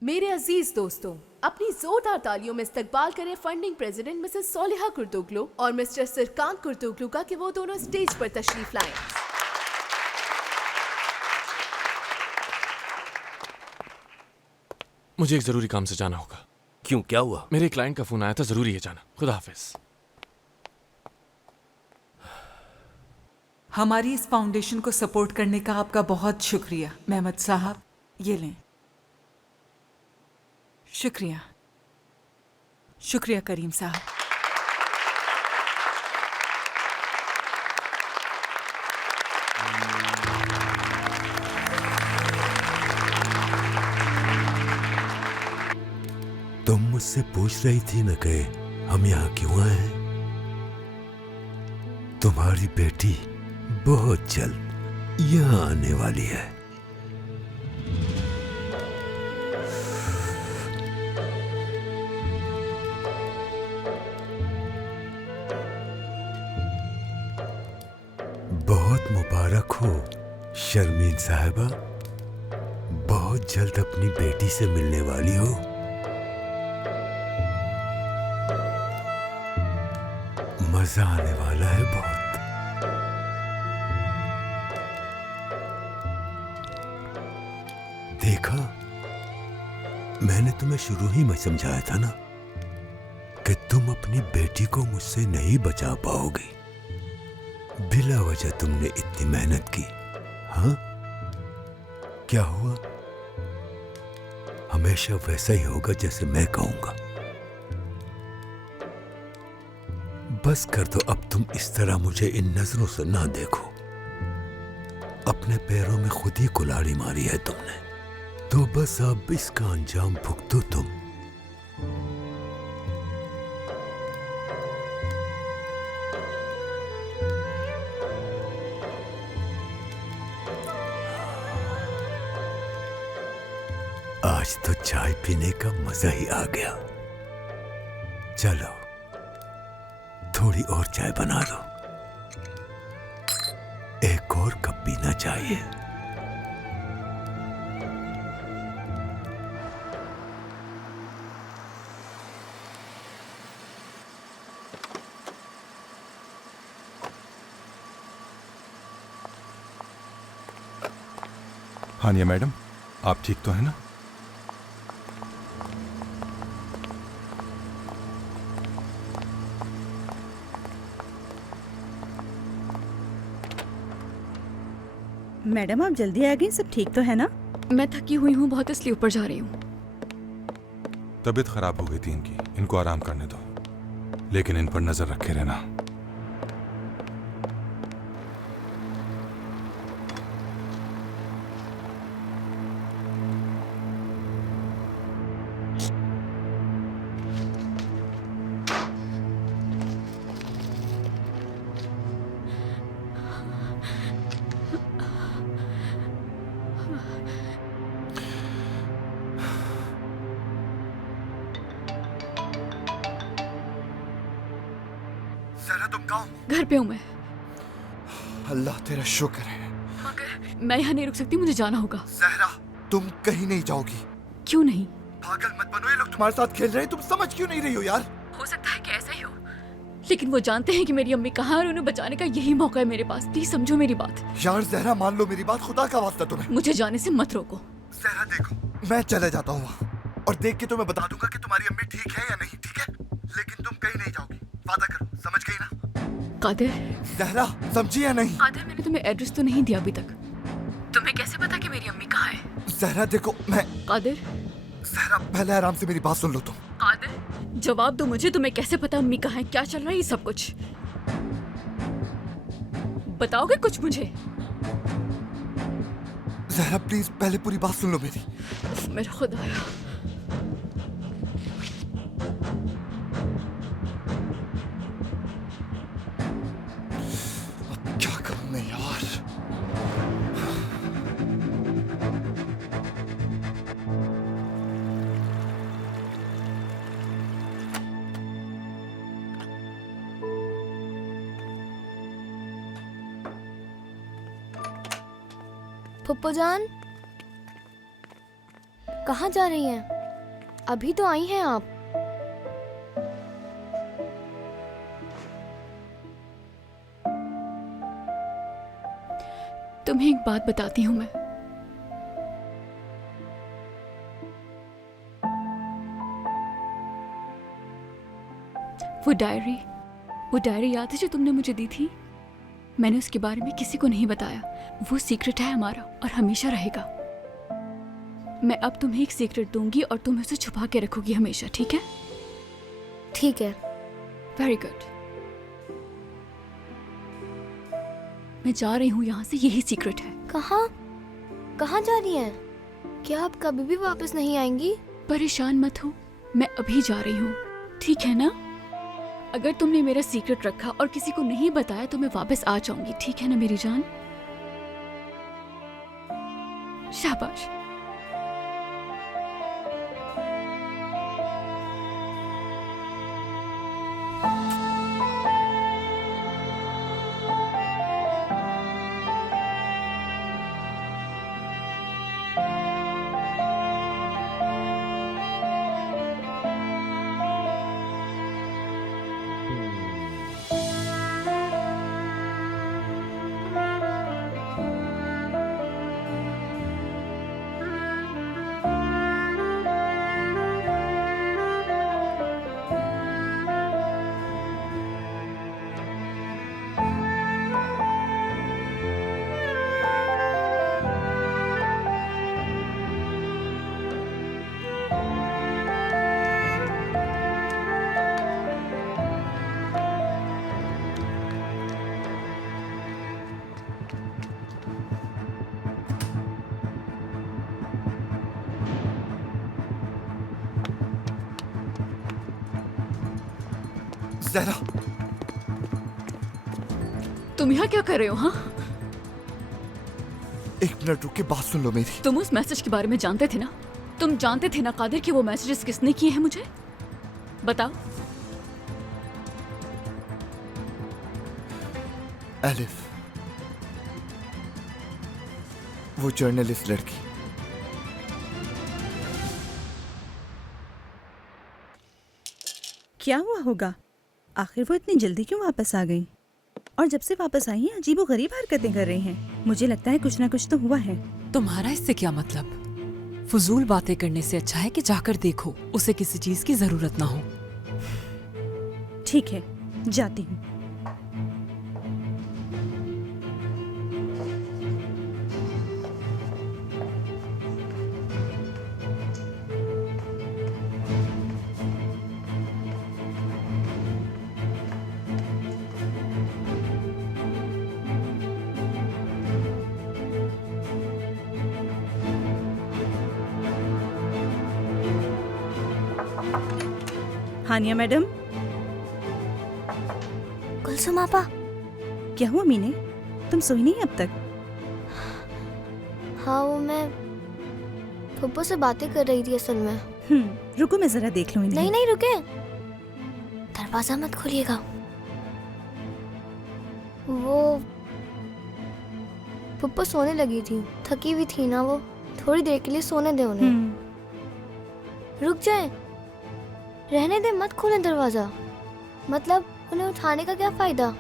मेरे अजीज दोस्तों, अपनी जोरदार तालियों में इस्तकबाल करें फंडिंग प्रेसिडेंट मिसेस सोलिहा कुर्तुगलू और मिस्टर सिरकान कुर्तुगलू का कि वो दोनों स्टेज पर तशरीफ लाएं। मुझे एक जरूरी काम से जाना होगा। क्यों, क्या हुआ? मेरे क्लाइंट का फोन आया था, जरूरी है जाना। खुदा हाफिज। हमारी इस फाउंडेशन को सपोर्ट करने का आपका बहुत शुक्रिया मेहमद साहब, ये लें। शुक्रिया, शुक्रिया करीम साहब। तुम मुझसे पूछ रही थी न कि हम यहाँ क्यों आए हैं? तुम्हारी बेटी बहुत जल्द यहाँ आने वाली है। बहुत मुबारक हो शर्मीन साहिबा, बहुत जल्द अपनी बेटी से मिलने वाली हो। मजा आने वाला है बहुत। देखा, मैंने तुम्हें शुरू ही में समझाया था ना कि तुम अपनी बेटी को मुझसे नहीं बचा पाओगी। बिला वजह तुमने इतनी मेहनत की। हाँ, क्या हुआ? हमेशा वैसा ही होगा जैसे मैं कहूंगा। बस कर दो अब, तुम इस तरह मुझे इन नजरों से ना देखो। अपने पैरों में खुद ही कुल्हाड़ी मारी है तुमने, तो बस अब इसका अंजाम भुगतो तुम। आज तो चाय पीने का मजा ही आ गया। चलो थोड़ी और चाय बना दो, एक और कप पीना चाहिए। हानिया मैडम, आप ठीक तो हैं ना? मैडम आप जल्दी आ गई, सब ठीक तो है ना? मैं थकी हुई हूँ बहुत, इसलिए ऊपर जा रही हूँ। तबीयत खराब हो गई थी इनकी, इनको आराम करने दो, लेकिन इन पर नजर रखे रहना। घर पे हूँ मैं। अल्लाह तेरा शुक्र है। मगर मैं यहाँ नहीं रुक सकती, मुझे जाना होगा। ज़हरा, तुम कहीं नहीं जाओगी। क्यों नहीं? पागल मत बनो, ये लोग तुम्हारे साथ खेल रहे हैं, तुम समझ क्यों नहीं रही हो यार? हो सकता है कि ऐसा ही हो, लेकिन वो जानते हैं कि मेरी अम्मी कहाँ है और उन्हें बचाने का यही मौका है मेरे पास। प्लीज समझो मेरी बात। यार ज़हरा, मान लो मेरी बात, खुदा का वास्ता तुम्हें। मुझे जाने से मत रोको। ज़हरा देखो, मैं चले जाता हूँ वहाँ और देख के तुम्हें बता दूंगा कि तुम्हारी अम्मी ठीक है या नहीं, ठीक है? लेकिन तुम कहीं नहीं जाओगी, वादा करो, समझ गई ना? कादिर, ज़हरा समझी या नहीं? कादिर, मैंने तुम्हें एड्रेस तो नहीं दिया अभी तक। तुम्हें कैसे पता कि मेरी अम्मी कहाँ है? ज़हरा देखो, मैं कादिर, ज़हरा पहले आराम से मेरी बात सुन लो तुम। कादिर, जवाब दो मुझे, तुम्हें कैसे पता अम्मी कहाँ है? क्या चल रहा है ये सब कुछ? बताओगे कुछ मुझे? ज़हरा प्लीज पहले पूरी बात सुन लो मेरी। मेरा खुदाया, क्या करूं मैं यार? फुप्पो जान, कहाँ जा रही हैं? अभी तो आई हैं आप। तुम्हें एक बात बताती हूँ मैं। वो डायरी याद है जो तुमने मुझे दी थी? मैंने उसके बारे में किसी को नहीं बताया। वो सीक्रेट है हमारा और हमेशा रहेगा। मैं अब तुम्हें एक सीक्रेट दूंगी और तुम उसे छुपा के रखोगी हमेशा, ठीक है? ठीक है। Very good. मैं जा रही हूँ यहाँ से, यही सीक्रेट है। कहाँ? कहाँ जा रही हैं? क्या आप कभी भी वापस नहीं आएंगी? परेशान मत हो, मैं अभी जा रही हूँ, ठीक है ना? अगर तुमने मेरा सीक्रेट रखा और किसी को नहीं बताया तो मैं वापस आ जाऊंगी, ठीक है ना मेरी जान? शाबाश। ज़हरा, तुम यहाँ क्या कर रहे हो? हाँ, एक मिनट रुक के बात सुन लो मेरी। तुम उस मैसेज के बारे में जानते थे ना? तुम जानते थे ना कादिर कि वो मैसेजेस किसने किए हैं मुझे? बताओ। एलिफ, वो जर्नलिस्ट लड़की। क्या हुआ होगा? आखिर वो इतनी जल्दी क्यों वापस आ गई? और जब से वापस आई हैं अजीबोगरीब हरकतें कर रही हैं। मुझे लगता है कुछ ना कुछ तो हुआ है। तुम्हारा इससे क्या मतलब? फजूल बातें करने से अच्छा है कि जाकर देखो, उसे किसी चीज की जरूरत ना हो। ठीक है, जाती हूँ। हानिया मैडम। कुलसुम आपा। क्या हुआ मीने? तुम सोई नहीं अब तक? हाँ, वो मैं फुप्पो से बातें कर रही थी असल में। रुको मैं जरा देख लूं इन्हें। नहीं नहीं रुके, दरवाजा मत खोलिएगा। वो फुप्पो सोने लगी थी, थकी हुई थी ना वो। थोड़ी देर के लिए सोने दे उन्हें। रुक जाए, रहने दे, मत खोलें दरवाजा। मतलब उन्हें उठाने का क्या फायदा?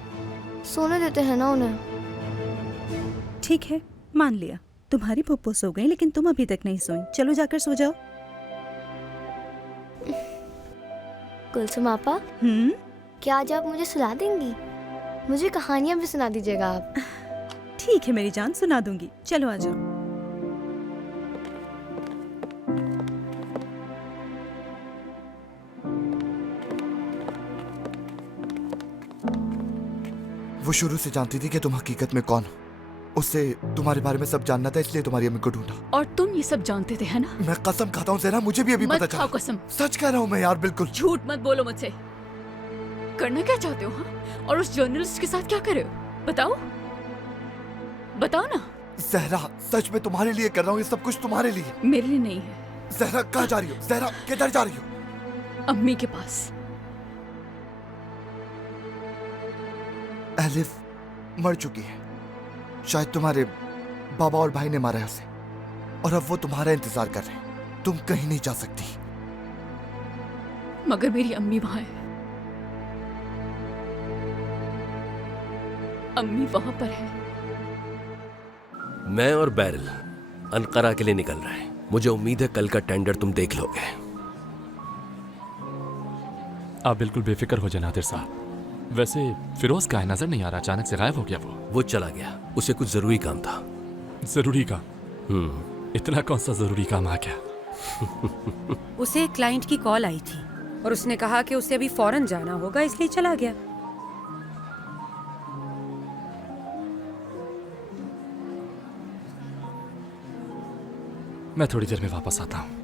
सोने देते हैं ना उन्हें। ठीक है, मान लिया। तुम्हारी फुप्पो सो गई लेकिन तुम अभी तक नहीं सोई। चलो जाकर सो जाओ। कुलसुम आपा, क्या आज आप मुझे सुला देंगी? मुझे कहानियां भी सुना दीजिएगा आप। ठीक है मेरी जान, सुना दूंगी। चलो आ जाओ। वो शुरू से जानती थी कि तुम हकीकत में कौन हो। उससे तुम्हारे बारे में सब जानना था, इसलिए तुम्हारी अम्मी को ढूंढा। और तुम ये सब जानते थे, है ना? मैं कसम खाता हूँ ज़हरा, मुझे भी अभी पता चला। कसम। सच कह रहा हूँ मैं यार, बिल्कुल। झूठ मत बोलो मुझसे। करना क्या चाहते हो? हाँ, और उस जर्नलिस्ट के साथ क्या कर रहे हो? बताओ, बताओ ना। ज़हरा, सच में तुम्हारे लिए कर रहा हूँ ये सब कुछ, तुम्हारे लिए। मेरे लिए नहीं है। ज़हरा, कहाँ जा रही हो? ज़हरा, किधर जा रही हो? अम्मी के पास। एलिफ मर चुकी है। शायद तुम्हारे बाबा और भाई ने मारा है उसे, और अब वो तुम्हारा इंतजार कर रहे हैं। तुम कहीं नहीं जा सकती। मगर मेरी अम्मी वहां है। अम्मी वहां पर है। मैं और बैरल अनकरा के लिए निकल रहे हैं। मुझे उम्मीद है कल का टेंडर तुम देख लोगे। आप बिल्कुल बेफिक्र हो जाए नादिर साहब। वैसे फिरोज का है, नजर नहीं आ रहा, अचानक से गायब हो गया। वो चला गया, उसे कुछ जरूरी काम था। जरूरी काम? इतना कौन सा जरूरी काम आ गया? उसे एक क्लाइंट की कॉल आई थी और उसने कहा कि उसे अभी फौरन जाना होगा, इसलिए चला गया। मैं थोड़ी देर में वापस आता हूँ।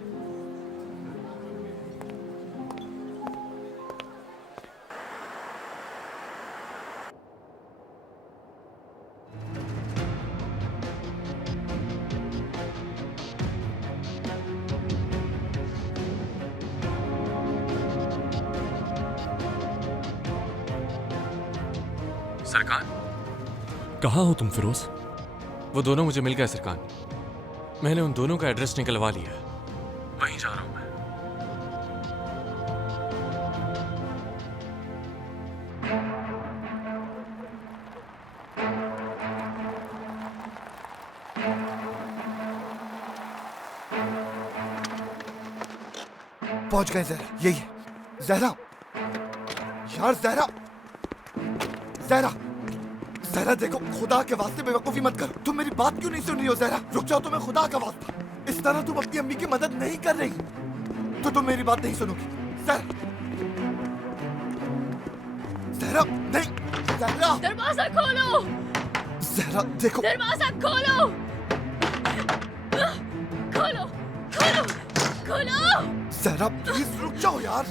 सरकार, कहाँ हो तुम फिरोज? वो दोनों मुझे मिल गए सरकार। मैंने उन दोनों का एड्रेस निकलवा लिया है, वहीं जा रहा हूं मैं। पहुंच गए जहरा, यही है। जहरा, यार जहरा, जहरा, जहरा देखो, खुदा के वास्ते बेवकूफी मत करो। तुम मेरी बात क्यों नहीं सुन रही हो जहरा? रुक जाओ, तुम्हें खुदा का वास्ता। इस तरह तुम अपनी अम्मी की मदद नहीं कर रही, तो तुम मेरी बात नहीं सुनोगी। जहरा, जहरा, नहीं, जहरा, दरवाजा खोलो। जहरा देखो, दरवाजा खोलो, खोलो, खोलो, खोलो। जहरा प्लीज रुक जाओ यार।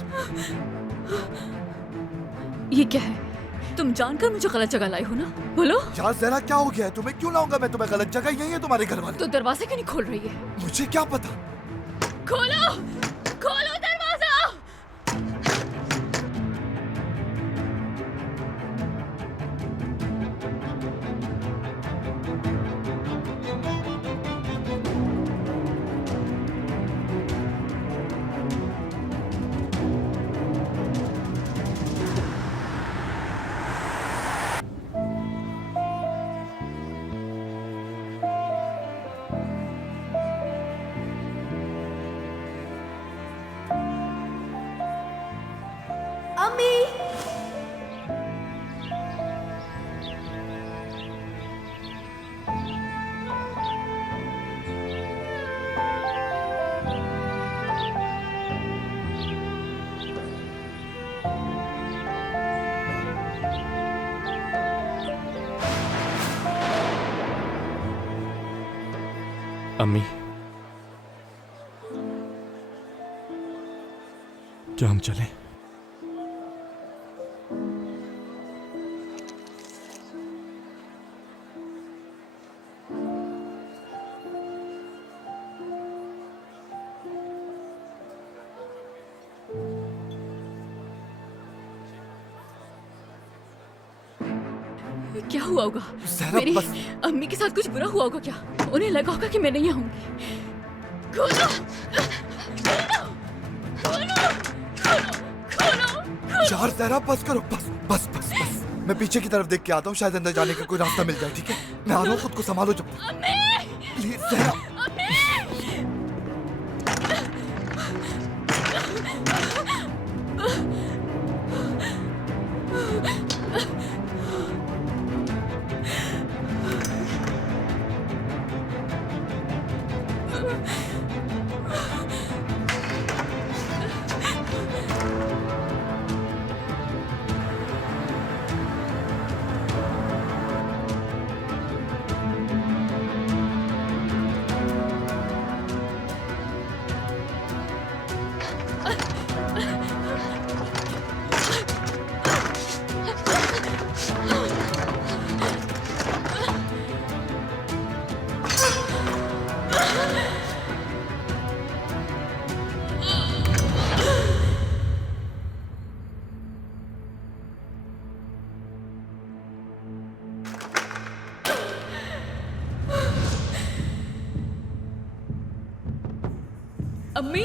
ये क्या है? तुम जानकर मुझे गलत जगह लाए हो ना? बोलो यार जहरा, क्या हो गया है तुम्हें? क्यों लाऊंगा मैं तुम्हें गलत जगह? यही है तुम्हारे घर वाले। तो दरवाजा क्यों नहीं खोल रही है? मुझे क्या पता। खोलो, खोलो दरवाजा। अम्मी, क्या हम चलें? क्या हुआ होगा? मेरी अम्मी के साथ कुछ बुरा हुआ होगा क्या? उन्हें लगा होगा कि मैं नहीं आऊंगी। खोलो, खोलो, खोलो, खोलो, खोलो। यार जहरा बस करो, बस बस बस बस। मैं पीछे की तरफ देख के आता हूँ, शायद अंदर जाने का कोई रास्ता मिल जाए। ठीक है, मैं आ रहा हूँ, खुद को संभालो। जब प्लीज जहरा, अम्मी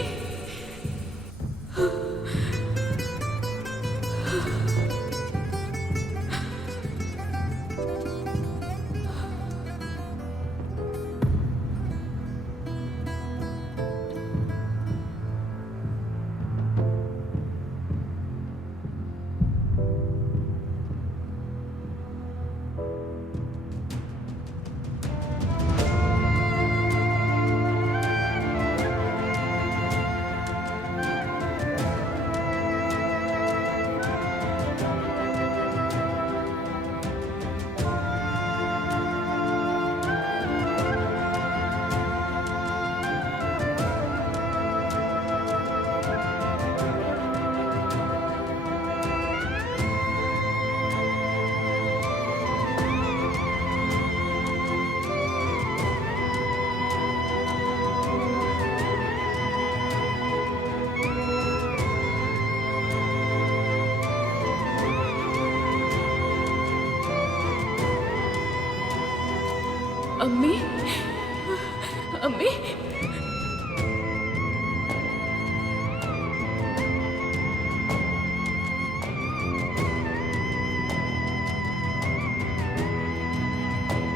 अम्मी अम्मी